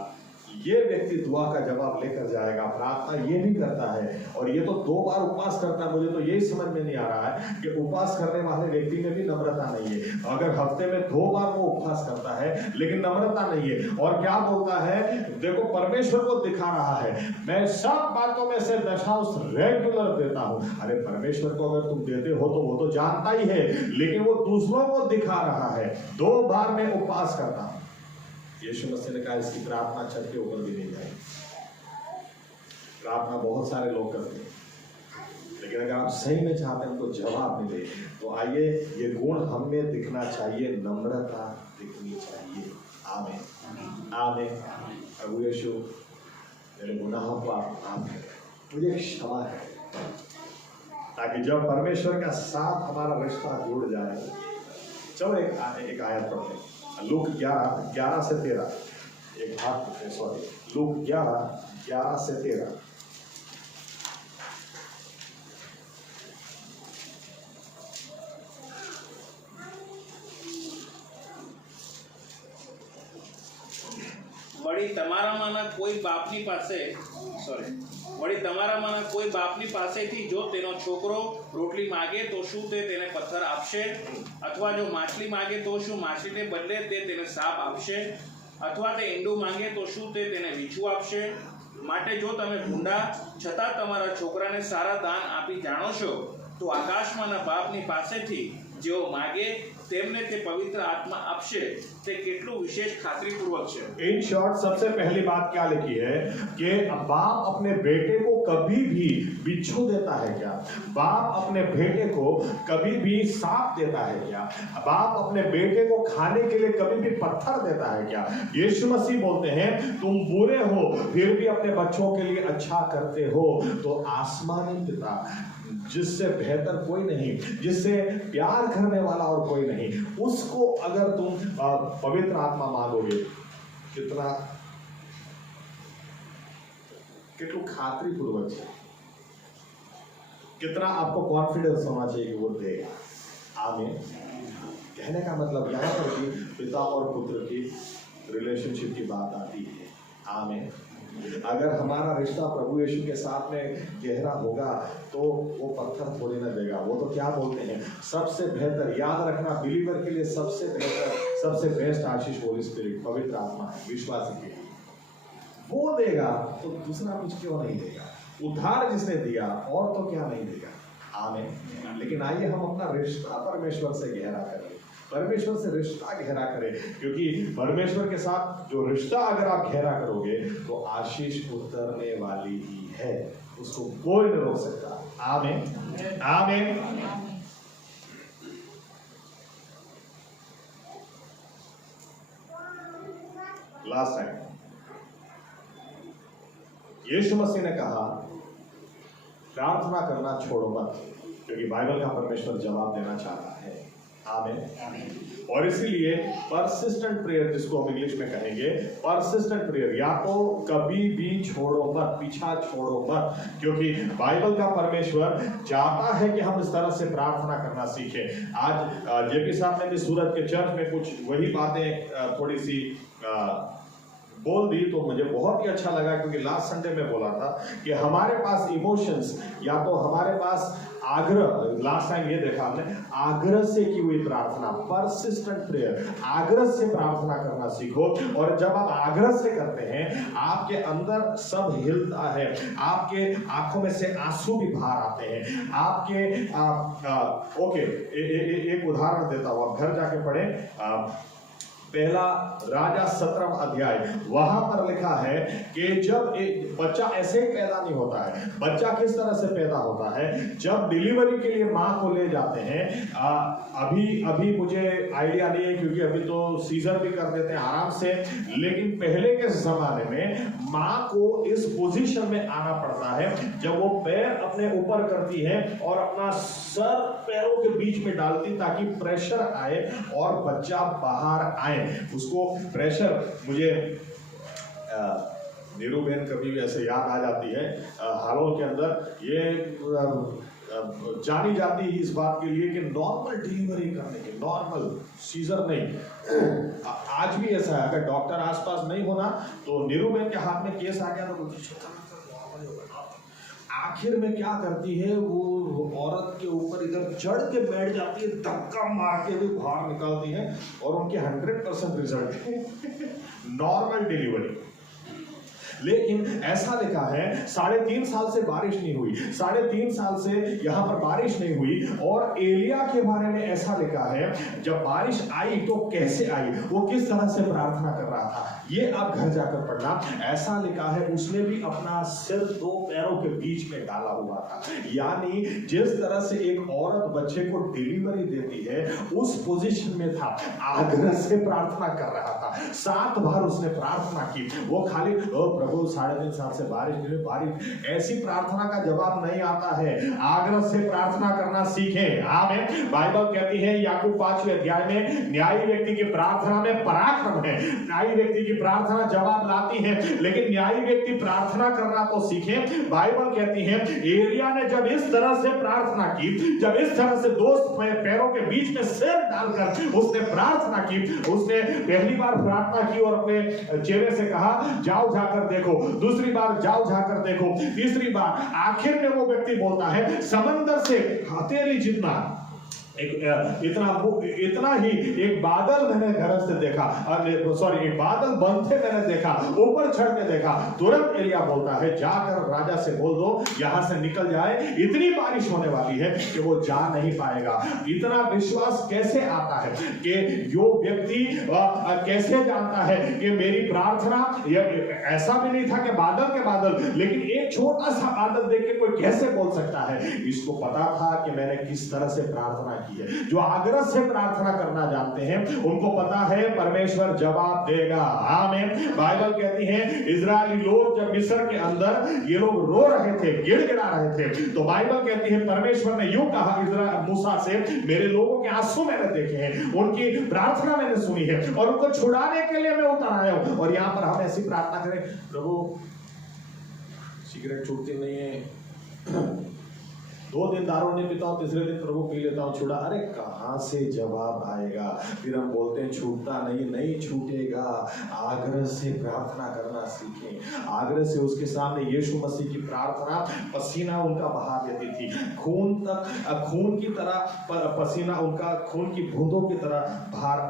ये व्यक्ति दुआ का जवाब लेकर जाएगा, प्रार्थना ये भी करता है और ये तो 2 बार उपवास करता है। मुझे तो यही समझ में नहीं आ रहा है कि उपवास करने वाले व्यक्ति में भी नम्रता नहीं है। अगर हफ्ते में 2 बार वो उपवास करता है लेकिन नम्रता नहीं है, और क्या बोलता है, देखो परमेश्वर को दिखा रहा है, मैं सब बातों में से दशांश रेगुलर देता हूं। अरे परमेश्वर को अगर तुम देते हो तो वो तो जानता ही है, लेकिन वो दूसरों को दिखा रहा है। 2 बार मैं उपवास करता हूं। यीशु मसीह ने कहा इसकी प्रार्थना छत के ऊपर भी नहीं जाएगी। प्रार्थना बहुत सारे लोग करते हैं, लेकिन अगर आप सही में चाहते हैं उनको जवाब मिले तो आइए ये गुण हम में दिखना चाहिए, नम्रता दिखनी चाहिए। आमीन आमीन। प्रभु यीशु मेरे गुनाहों को आप माफ करें, मुझे क्षमा करें, ताकि जब परमेश्वर का साथ हमारा रिश्ता जुड़ जाए। चलो एक आयत पढ़ते हैं, लूक 11 से 13। एक भाग सॉरी लूक 11 से 13। વળી તમારામાંના કોઈ બાપની પાસેથી જો તેનો છોકરો રોટલી માગે તો શું તે તેને પથ્થર આપશે? અથવા જો માછલી માગે તો શું માછલીને બદલે તે તેને સાપ આપશે? અથવા તે ઈંડું માંગે તો શું તે તેને વીછું આપશે? માટે જો તમે ભૂંડા છતાં તમારા છોકરાને સારા દાન આપી જાણો છો, તો આકાશમાંના બાપની પાસેથી જેઓ માગે તેમને તે પવિત્ર આત્મા આપશે, તે કેટલું વિશેષ ખાતરીપૂર્વક છે। इन शॉर्ट सबसे पहली बात क्या लिखी है कि बाप अपने बेटे को कभी भी बिच्छू देता है क्या? बाप अपने बेटे को कभी भी सांप देता है क्या? बाप अपने बेटे को खाने के लिए कभी भी पत्थर देता है क्या? यीशु मसीह बोलते हैं तुम बुरे हो फिर भी अपने बच्चों के लिए अच्छा करते हो, तो आसमानी पिता जिससे बेहतर कोई नहीं, जिससे प्यार करने वाला और कोई नहीं, उसको अगर तुम पवित्र आत्मा मांगोगे, कितना खातरीपूर्वक है, कितना आपको कॉन्फिडेंस होना चाहिए कि वो देगा। आमीन। कहने का मतलब यहाँ पर कि पिता और पुत्र की रिलेशनशिप की बात आती है। आमीन। अगर हमारा रिश्ता प्रभु यीशु के साथ में गहरा होगा तो वो पत्थर थोड़ी ना देगा। वो तो क्या बोलते हैं, सबसे बेहतर, याद रखना, बिलीवर के लिए सबसे बेहतर, सबसे बेस्ट आशीष होली स्पिरिट, पवित्र आत्मा है, विश्वासी के लिए वो देगा तो दूसरा कुछ क्यों नहीं देगा। उद्धार जिसने दिया और तो क्या नहीं देगा। आमीन। लेकिन आइए हम अपना रिश्ता परमेश्वर से गहरा करें, परमेश्वर से रिश्ता गहरा करें, क्योंकि परमेश्वर के साथ जो रिश्ता अगर आप गहरा करोगे तो आशीष उतरने वाली ही है, उसको कोई नहीं रोक सकता। आमीन आमीन। लास्ट टाइम यीशु मसीह ने कहा प्रार्थना करना छोड़ो मत, क्योंकि बाइबल का परमेश्वर जवाब देना चाहता है। आमीन। और इसीलिए परसिस्टेंट प्रेयर, जिसको हम इंग्लिश में कहेंगे परसिस्टेंट प्रेयर, या तो कभी भी छोड़ो मत, पीछा छोड़ो मत, क्योंकि बाइबल का परमेश्वर चाहता है कि हम इस तरह से प्रार्थना करना सीखें। आज जेपी साहब ने भी सूरत के चर्च में कुछ वही बातें थोड़ी सी बोल दी तो मुझे बहुत ही अच्छा लगा, क्योंकि लास्ट संडे में बोला था कि हमारे पास इमोशंस या तो हमारे पास आग्रह, लास्ट टाइम ये देखा हमने, आग्रह से की हुई प्रार्थना, परसिस्टेंट प्रेयर, आग्रह से प्रार्थना करना सीखो। और जब आप आग्रह से करते हैं आपके अंदर सब हिलता है, आपके आंखों में से आंसू भी बाहर आते हैं, आपके एक उदाहरण देता हूं, आप घर जाके पढ़ें पहला राजा 17 अध्याय, वहां पर लिखा है कि जब एक बच्चा ऐसे ही पैदा नहीं होता है, बच्चा किस तरह से पैदा होता है, जब डिलीवरी के लिए मां को ले जाते हैं, अभी मुझे आइडिया नहीं है क्योंकि अभी तो सीजर भी कर देते हैं आराम से, लेकिन पहले के जमाने में मां को इस पोजीशन में आना पड़ता है जब वो पैर अपने ऊपर करती है और अपना सर पैरों के बीच में डालती ताकि प्रेशर आए और बच्चा बाहर आए। उसको प्रेशर, मुझे नीरू बहन कभी भी ऐसे याद आ जाती है, हालों के अंदर ये जानी जाती है इस बात के लिए कि नॉर्मल डिलीवरी करने के, नॉर्मल सीजर नहीं। आज भी ऐसा है, अगर डॉक्टर आसपास नहीं होना तो नीरू बहन के हाथ में केस आ गया तो आखिर में क्या करती है, वो औरत के ऊपर इधर चढ़ के बैठ जाती है, धक्का मार के भी बाहर निकालती है और उनके 100% रिजल्ट है नॉर्मल डिलीवरी। लेकिन ऐसा लिखा है 3.5 साल से बारिश नहीं हुई, 3.5 साल से यहां पर बारिश नहीं हुई, और एलिया के बारे में ऐसा लिखा है जब बारिश आई तो कैसे आई, वो किस तरह से प्रार्थना कर रहा था, ये आप घर जाकर पढ़ना। ऐसा लिखा है उसने भी अपना सिर 2 पैरों के बीच में डाला हुआ था, यानी जिस तरह से एक औरत बच्चे को डिलीवरी देती है उस पोजीशन में था, आग्रह से प्रार्थना कर रहा था। 7 बार उसने प्रार्थना की, वो खाली प्रभु 3.5 साल से बारिश, ऐसी प्रार्थना का जवाब नहीं आता है, आग्रह से प्रार्थना करना सीखें। आमीन। बाइबल कहती है याकूब 5वें अध्याय में, न्यायी व्यक्ति की प्रार्थना में पराक्रम है। न्यायी व्यक्ति की प्रार्थना जवाब लाती है, लेकिन न्यायी व्यक्ति प्रार्थना करना तो सीखे। बाइबल कहती है एलिया ने जब इस तरह से प्रार्थना की, जब इस तरह से 2 पैरों के बीच में सिर डालकर उसने प्रार्थना की, उसने पहली बार प्रार्थना की और अपने चेहरे से कहा जाओ जाकर देखो, दूसरी बार जाओ जाकर देखो, तीसरी बार, आखिर में वो व्यक्ति बोलता है समंदर से हथेली जितना इतना ही एक बादल मैंने घर से देखा, एक बादल बनते मैंने देखा, ऊपर चढ़ते देखा। तुरंत एलिया बोलता है जाकर राजा से बोल दो यहां से निकल जाए, इतनी बारिश होने वाली है कि वो जा नहीं पाएगा। इतना विश्वास कैसे आता है कि जो व्यक्ति कैसे जानता है कि मेरी प्रार्थना, ऐसा भी नहीं था कि बादल के बादल, लेकिन एक छोटा सा बादल देख के कोई कैसे बोल सकता है, इसको पता था कि मैंने किस तरह से प्रार्थना की है। जो आग्रह से प्रार्थना करना जानते हैं उनको पता है परमेश्वर जवाब देगा। आमीन। बाइबल कहती है इजरायली लोग जब मिस्र के अंदर ये लोग रो रहे थे, गिड़गिड़ा रहे थे, तो बाइबल कहती है परमेश्वर ने यूं कहा मूसा से, मेरे लोगों के आंसू मैंने देखे हैं, उनकी प्रार्थना मैंने सुनी है और उनको छुड़ाने के लिए मैं उतर आया हूं। और यहां पर हम ऐसी प्रार्थना करें, प्रभु सिगरेट छूटती नहीं है, 2 दिन दारू नहीं पीता हूँ, तीसरे दिन प्रभु पी लेता हूँ छुड़ा। अरे कहाँ से जवाब आएगा? फिर हम बोलते हैं छूटता नहीं, नहीं छूटेगा। आग्रह से प्रार्थना करना सीखें। आग्रह से उसके सामने यीशु मसीह की प्रार्थना पसीना उनका बहा देती थी, खून तक, खून की तरह पसीना उनका, खून की बूंदों की तरह बाहर,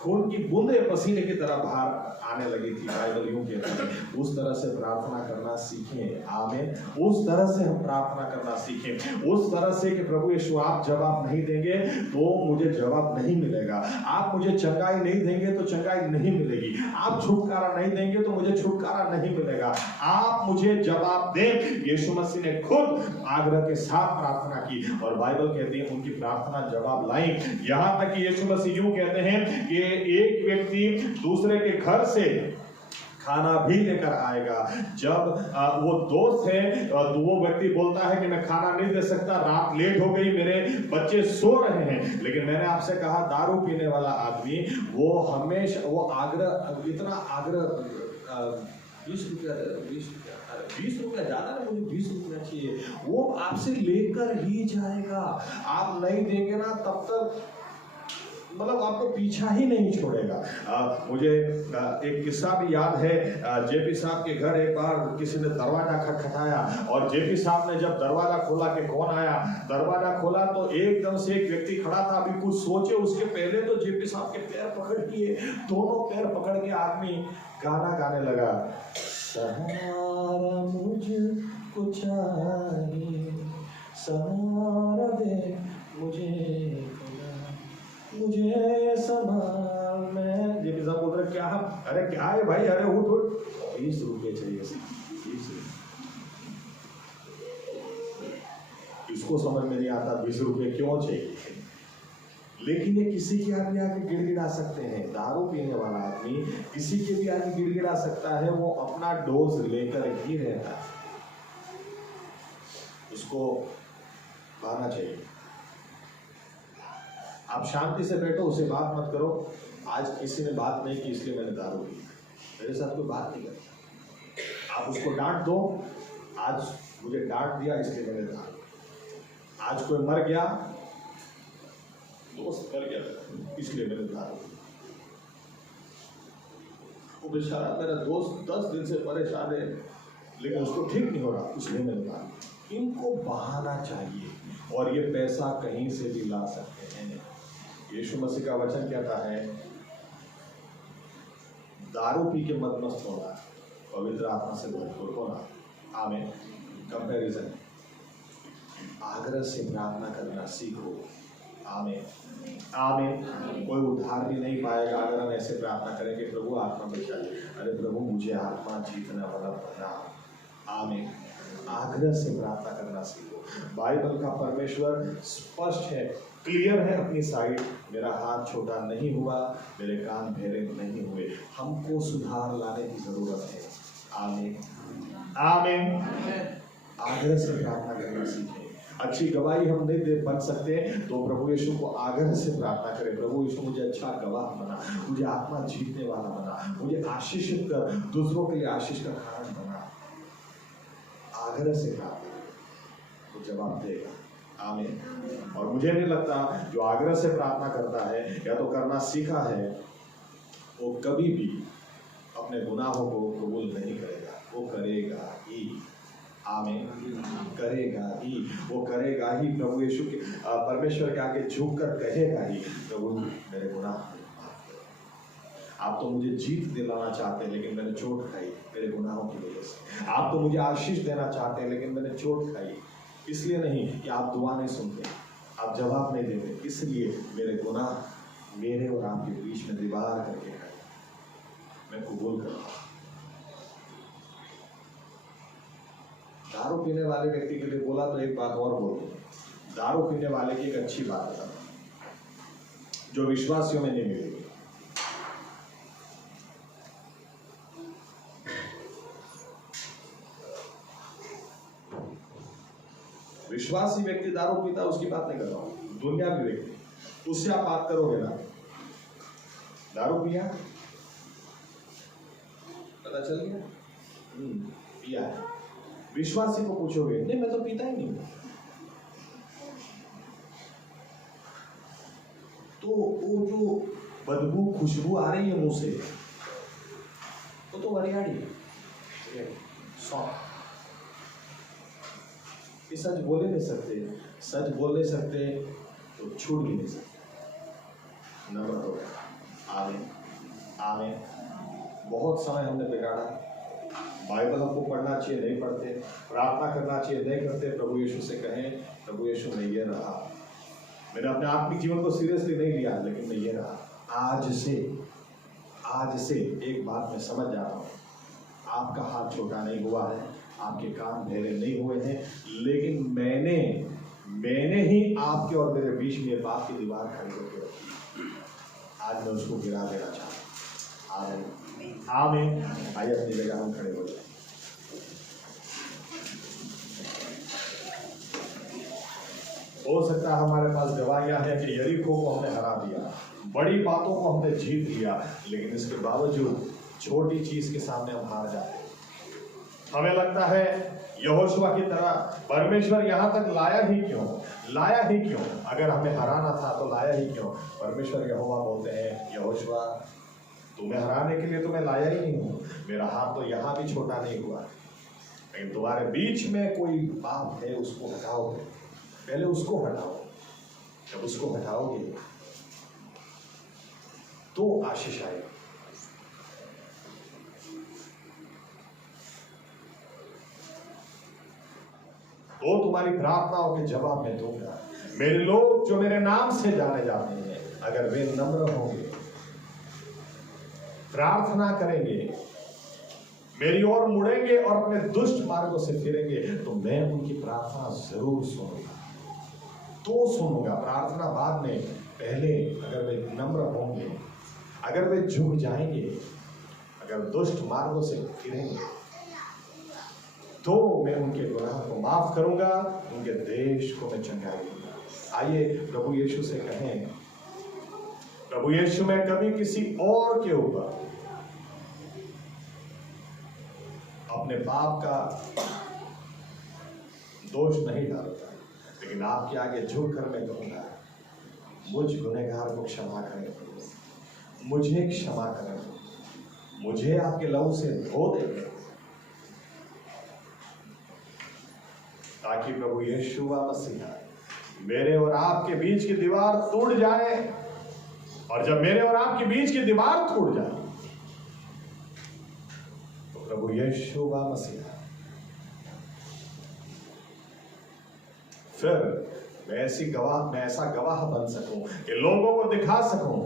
खून की बूंदे पसीने की तरह बाहर आने लगी थी। बाइबल यूं कहता है उस तरह से प्रार्थना करना सीखें। आमीन। उस तरह से हम प्रार्थना करना सीखें, उस तरह से कि प्रभु यीशु आप जवाब नहीं देंगे तो मुझे जवाब नहीं मिलेगा, आप मुझे चंगाई नहीं देंगे तो चंगाई नहीं मिलेगी, आप छुटकारा नहीं देंगे तो मुझे छुटकारा नहीं मिलेगा, आप मुझे जवाब दें। यीशु मसीह ने खुद आग्रह के साथ प्रार्थना की और बाइबल कहती है उनकी प्रार्थना जवाब लाई। यहां तक कि यीशु मसीह यूं कहते हैं कि एक व्यक्ति दूसरे के घर से खाना भी लेकर आएगा। जब वो दोस्त है तो वो व्यक्ति बोलता है कि मैं खाना नहीं दे सकता, रात लेट हो गई, मेरे बच्चे सो रहे हैं। लेकिन मैंने आपसे कहा दारू पीने वाला आदमी वो हमेशा वो आग्रह, इतना आग्रह 20 रुपया ज्यादा है, मुझे 20 रुपया चाहिए, वो आपसे लेकर ही जाएगा। आप नहीं देंगे ना तब तक मतलब आपको पीछा ही नहीं छोड़ेगा। मुझे एक किस्सा भी याद है। जेपी साहब के घर एक बार किसी ने दरवाजा खटखटाया और जेपी साहब ने जब दरवाजा खोला कि कौन आया, दरवाजा खोला तो एकदम से एक व्यक्ति खड़ा था। अभी कुछ सोचे उसके पहले तो जेपी साहब के पैर पकड़ लिए, दोनों पैर पकड़ के आदमी गाना गाने लगा, सहारा मुझको चाहिए, सहारा दे मुझे संभाल। मैं जेपी साहब बोल रहे क्या? अरे क्या है भाई? अरे उठ उठ, 20 रुपये चाहिए, 20। इसको समझ में नहीं आता 20 रुपये क्यों चाहिए, लेकिन ये किसी के आगे आके गिड़गिड़ा सकते हैं। दारू पीने वाला आदमी किसी के भी आगे गिड़गिड़ा सकता है, वो अपना डोज लेकर ही रहता है, उसको पाना चाहिए। आप शांति से बैठो, उसे बात मत करो। आज किसी ने बात नहीं की इसलिए मैंने दारू पी, मेरे साथ कोई बात नहीं करता। आप उसको डांट दो, आज मुझे डांट दिया इसलिए मैंने दारू। आज कोई मर गया, दोस्त मर गया इसलिए मैंने दारू। वो बेचारा मेरा दोस्त 10 दिन से परेशान है लेकिन उसको ठीक नहीं हो रहा इसलिए मैंने दारू। इनको बहाना चाहिए और ये पैसा कहीं से भी ला सकते हैं। यीशु मसीह का वचन कहता है दारू पी के मत मस्त होना, पवित्र आत्मा से भरपूर होना। आमीन। कंपैरिजन, आग्रह से प्रार्थना करना सीखो। आमीन आमीन। कोई उद्धार भी नहीं पाएगा अगर हम ऐसे प्रार्थना करेंगे प्रभु आत्मा बचा ले, अरे प्रभु मुझे आत्मा जीतना वाला बना। आमीन। आग्रह से प्रार्थना करना सीखो। बाइबल का परमेश्वर स्पष्ट है, क्लियर है अपनी साइड। मेरा हाथ छोटा नहीं हुआ, मेरे कान बहरे नहीं हुए। हमको सुधार लाने की जरूरत है। आमीन आमीन। आग्रह से प्रार्थना करना सीखें। अच्छी गवाही हम नहीं दे बन सकते तो प्रभु यीशु को आग्रह से प्रार्थना करें, प्रभु यीशु मुझे अच्छा गवाह बना, मुझे आत्मा जीतने वाला बना, मुझे आशीषित कर, दूसरों के लिए आशीष का कारण बना। आग्रह से प्रार्थना तो जवाब देगा। आमीन। और मुझे नहीं लगता जो आग्रह से प्रार्थना करता है या तो करना सीखा है वो कभी भी अपने गुनाहों को कबूल नहीं करेगा, वो करेगा ही। आमीन। करेगा ही, वो करेगा ही। प्रभु यीशु के परमेश्वर के आगे झुक कर कहेगा ही, प्रभु मेरे गुनाह। आप तो मुझे जीत दिलाना चाहते हैं लेकिन मैंने चोट खाई मेरे गुनाहों की वजह से। आप तो मुझे आशीष देना चाहते हैं लेकिन मैंने चोट खाई, इसलिए नहीं कि आप दुआ नहीं सुनते, आप जवाब नहीं देते, इसलिए मेरे गुनाह मेरे और आपके बीच में दीवार करके है, मैं कबूल करता हूँ। दारू पीने वाले व्यक्ति के लिए बोला तो एक बात और बोल दूं, दारू पीने वाले की एक अच्छी बात बता जो विश्वासियों में नहीं मिलेगी। विश्वासी व्यक्ति दारू पीता उसकी बात नहीं कर रहा हूं, दुनिया में व्यक्ति उससे आप बात करोगे ना, दारू पिया पता चल गया पिया है, विश्वासी को पूछोगे नहीं मैं तो पीता ही नहीं, तो वो जो बदबू खुशबू आ रही है मुंह से, वो तो वरियाड़ी है, सौंफ। ये सच बोले नहीं सकते, सच बोल नहीं सकते तो छूट भी नहीं सकते। नम्र हो गया। आमीन आमीन। बहुत समय हमने बिगाड़ा, बाइबल हमको पढ़ना चाहिए नहीं पढ़ते, प्रार्थना करना चाहिए नहीं करते। प्रभु यीशु से कहें, प्रभु यीशु मैं ये रहा, मैंने अपने आत्मिक जीवन को सीरियसली नहीं लिया, लेकिन मैं ये रहा। आज से एक बात मैं समझ जा रहा हूँ, आपका हाथ छोटा नहीं हुआ है, आपके कान ढेले नहीं हुए हैं, लेकिन मैंने ही आपके और मेरे बीच में पाप की दीवार खड़ी करके रखी। आज मैं उसको गिरा देना चाहता हूँ। आमीन आमीन। आइए अपनी जगह हम खड़े हो जाए। हो सकता है हमारे पास गवाहियां हैं कि यरीको को हमने हरा दिया, बड़ी बातों को हमने जीत लिया, लेकिन इसके बावजूद छोटी चीज के सामने हम हार जाते हैं। हमें लगता है यहोशुआ की तरह परमेश्वर यहाँ तक लाया ही क्यों? अगर हमें हराना था तो लाया ही क्यों? परमेश्वर यहोवा बोलते हैं, यहोशुआ तुम्हें हराने के लिए तो मैं लाया ही नहीं हूँ, मेरा हाथ तो यहाँ भी छोटा नहीं हुआ, लेकिन तुम्हारे बीच में कोई पाप है उसको हटाओगे, पहले उसको हटाओ। जब उसको हटाओगे तो आशीष आएगी। तो तुम्हारी प्रार्थनाओं के जवाब मैं दूंगा। मेरे लोग जो मेरे नाम से जाने जाते हैं, अगर वे नम्र होंगे, प्रार्थना करेंगे, मेरी ओर मुड़ेंगे और अपने दुष्ट मार्गों से फिरेंगे, तो मैं उनकी प्रार्थना जरूर सुनूंगा। प्रार्थना बाद में, पहले अगर वे नम्र होंगे, अगर वे झुक जाएंगे, अगर दुष्ट मार्गों से फिरेंगे, तो मैं उनके गुनाह को माफ करूंगा, उनके देश को मैं चंगाई दूंगा। आइए प्रभु यीशु से कहें, प्रभु यीशु मैं कभी किसी और के ऊपर अपने पाप का दोष नहीं डालता, लेकिन आपके आगे झुक कर मैं कहूंगा, मुझ गुनहगार को क्षमा करें, मुझे क्षमा करें, मुझे आपके लहू से धो दें, ताकि प्रभु यीशु मसीह मेरे और आपके बीच की दीवार टूट जाए। और जब मेरे और आपके बीच की दीवार टूट जाए, तो प्रभु यीशु मसीह फिर मैं ऐसा गवाह बन सकूं कि लोगों को दिखा सकूं,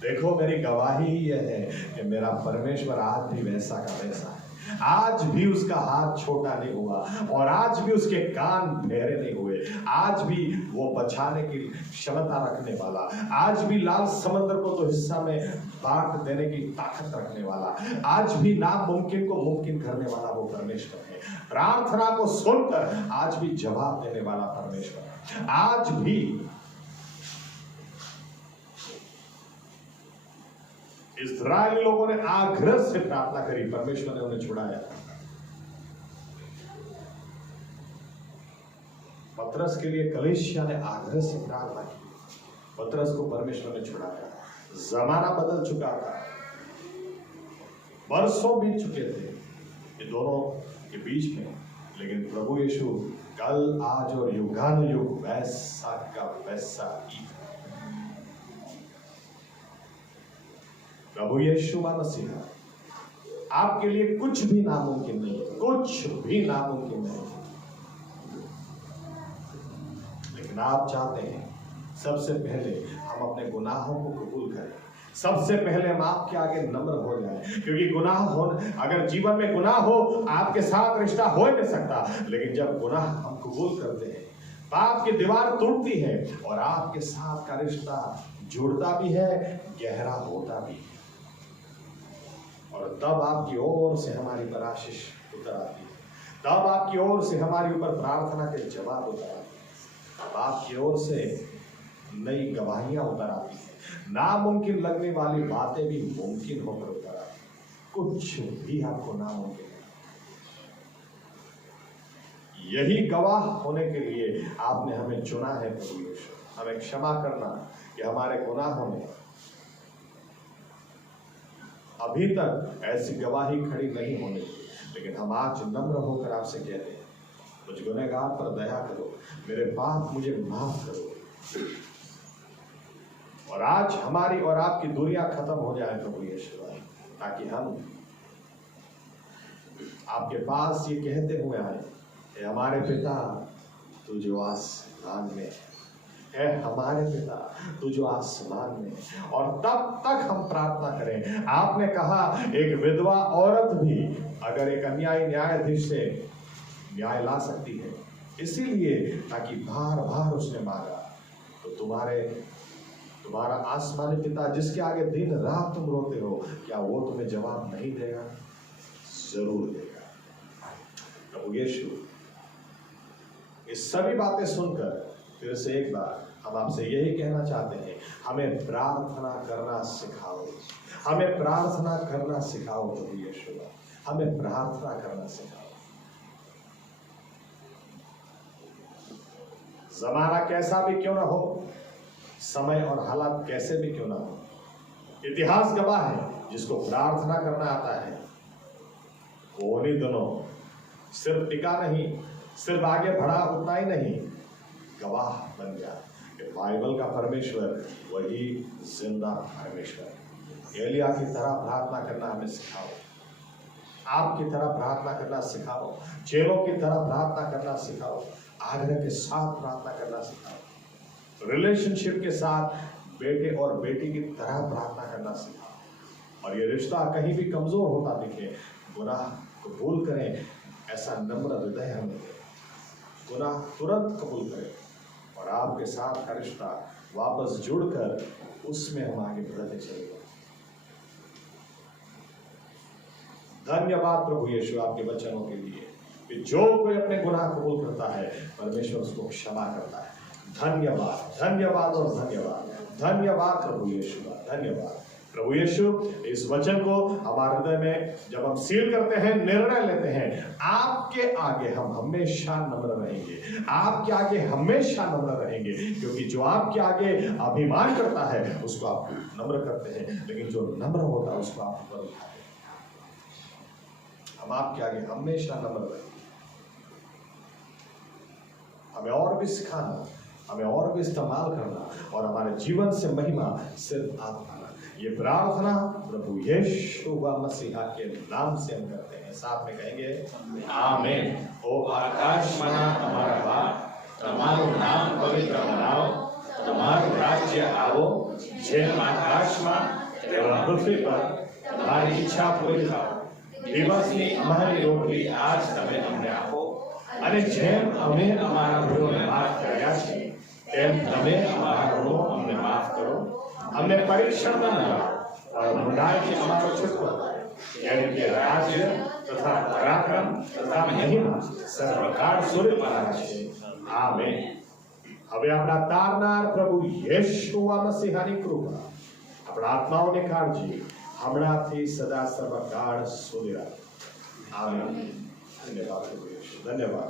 देखो मेरी गवाही यह है कि मेरा परमेश्वर आज भी वैसा का वैसा है, आज भी उसका हाथ छोटा नहीं हुआ, और आज भी उसके कान बहरे नहीं हुए, आज भी वो बचाने की क्षमता रखने वाला, आज भी लाल समंदर को तो हिस्सा में बांट देने की ताकत रखने वाला, आज भी नामुमकिन को मुमकिन करने वाला वो परमेश्वर है। प्रार्थना को सुनकर आज भी जवाब देने वाला परमेश्वर है। आज भी इस्राएली लोगों ने आग्रह से प्रार्थना करी, परमेश्वर ने उन्हें छुड़ाया। पतरस के लिए कलीसिया ने आग्रह से प्रार्थना की, पतरस को परमेश्वर ने छुड़ाया। जमाना बदल चुका था, बरसों बीत चुके थे ये दोनों के बीच में, लेकिन प्रभु यीशु कल आज और युगानुयुग वैसा का वैसा ही। प्रभु यीशु मसीह आपके लिए कुछ भी नामुमकिन नहीं, कुछ भी नामुमकिन नहीं, लेकिन आप चाहते हैं सबसे पहले हम अपने गुनाहों को कबूल करें, सबसे पहले हम आपके आगे नम्र हो जाए, क्योंकि गुनाह हो, अगर जीवन में गुनाह हो आपके साथ रिश्ता हो नहीं सकता, लेकिन जब गुनाह हम कबूल करते हैं पाप की दीवार टूटती है और आपके साथ का रिश्ता जुड़ता भी है, गहरा होता भी है, और तब आपकी ओर से हमारी पर आशीष उतर आती है, तब आपकी ओर से हमारे ऊपर प्रार्थना के जवाब उतर आते हैं, तब आपकी ओर से नई गवाहियां उतर आती हैं, नामुमकिन लगने वाली बातें भी मुमकिन होकर उतर आती हैं, कुछ भी आपको नामुमकिन है। यही गवाह होने के लिए आपने हमें चुना है प्रभु यीशु, हमें क्षमा करना, कि हमारे गुनाहों ने अभी तक ऐसी गवाही खड़ी नहीं होने दी, लेकिन हम आज नम्र होकर आपसे कहते हैं, मुझ गुनहगार पर दया करो, मेरे पाप मुझे माफ करो। और आज हमारी और आपकी दूरियां खत्म हो जाए प्रभु यीशु, ताकि हम आपके पास ये कहते हुए आए, हे हमारे पिता तू जो आसमान में है, हमारे पिता तू जो आसमान में। और तब तक हम प्रार्थना करें। आपने कहा एक विधवा औरत भी अगर एक अन्यायी न्यायाधीश से न्याय ला सकती है, इसीलिए ताकि बार बार उसने मांगा, तो तुम्हारा आसमानी पिता जिसके आगे दिन रात तुम रोते हो, क्या वो तुम्हें जवाब नहीं देगा? जरूर देगा। प्रभु यीशु, ये सभी बातें सुनकर फिर से एक बार हम आपसे यही कहना चाहते हैं, हमें प्रार्थना करना सिखाओ, हमें प्रार्थना करना सिखाओ प्रभु यीशु, हमें प्रार्थना करना सिखाओ। जमाना कैसा भी क्यों ना हो, समय और हालात कैसे भी क्यों ना हो, इतिहास गवाह है, जिसको प्रार्थना करना आता है वो उन्हीं दिनों सिर्फ टिका नहीं, सिर्फ आगे बढ़ा, उतना ही नहीं, गवाह बन गया कि बाइबल का परमेश्वर वही जिंदा परमेश्वर। एलिया की तरह प्रार्थना करना हमें सिखाओ, आपकी तरह प्रार्थना करना सिखाओ, चेलों की तरह प्रार्थना करना सिखाओ, आग्रह के साथ प्रार्थना करना सिखाओ, रिलेशनशिप के साथ बेटे और बेटी की तरह प्रार्थना करना सिखाओ। और ये रिश्ता कहीं भी कमजोर होता दिखे, गुनाह कबूल करें, ऐसा नम्र हृदय हमें दे, गुनाह तुरंत कबूल करें और आपके साथ का रिश्ता वापस जुड़कर उसमें हम आगे बढ़ते चले। धन्यवाद प्रभु यीशु आपके वचनों के लिए कि जो कोई अपने गुनाह कबूल करता है, परमेश्वर उसको क्षमा करता है। धन्यवाद, धन्यवाद और धन्यवाद, धन्यवाद प्रभु यीशु, धन्यवाद प्रभु यीशु। इस वचन को हमारे हृदय में जब हम सील करते हैं, निर्णय लेते हैं, आपके आगे हम हमेशा नम्र रहेंगे, आपके आगे हमेशा नम्र रहेंगे, क्योंकि जो आपके आगे अभिमान करता है उसको आप नम्र करते हैं, लेकिन जो नम्र होता है उसको आप ऊपर उठाते हैं। हम आपके आगे हमेशा नम्र रहेंगे। हमें और भी सिखाना, हमें और भी इस्तेमाल करना और हमारे जीवन से महिमा सिर्फ आप पाना। ये प्रार्थना प्रभु यीशु मसीह के नाम से हम करते हैं, साथ में कहेंगे आमीन। ओ आकाशમાં અમારા બાપ, તમારું નામ પવિત્ર બનાવો, તમારું રાજ્ય આવો, જેમ આકાશમાં તેમ પૃથ્વી પર તમારી ઈચ્છા પૂરી થાઓ। દિવસની અમારી રોટલી આજ તમે અમને આપો, અને જેમ અમે અમારા ભૂલોને માફ કર્યા છે, તેમ તમે અમારા ઋણો અમને માફ કરો। हमने परीक्षण में न लाओ और बुराई से हमारा छुटकारा, यानी कि राज्य तथा पराक्रम तथा महिमा सर्वकाळ सूर्य महाराज છે। આમેન। હવે આપણા તારનાર પ્રભુ યેશુ મસીહાની કૃપા, આપણા આત્માઓની કાળજી હમણાંથી સદા સર્વકાળ સુધી રહે। આમેન। ધન્યવાદ પ્રભુ યેશુ, ધન્યવાદ।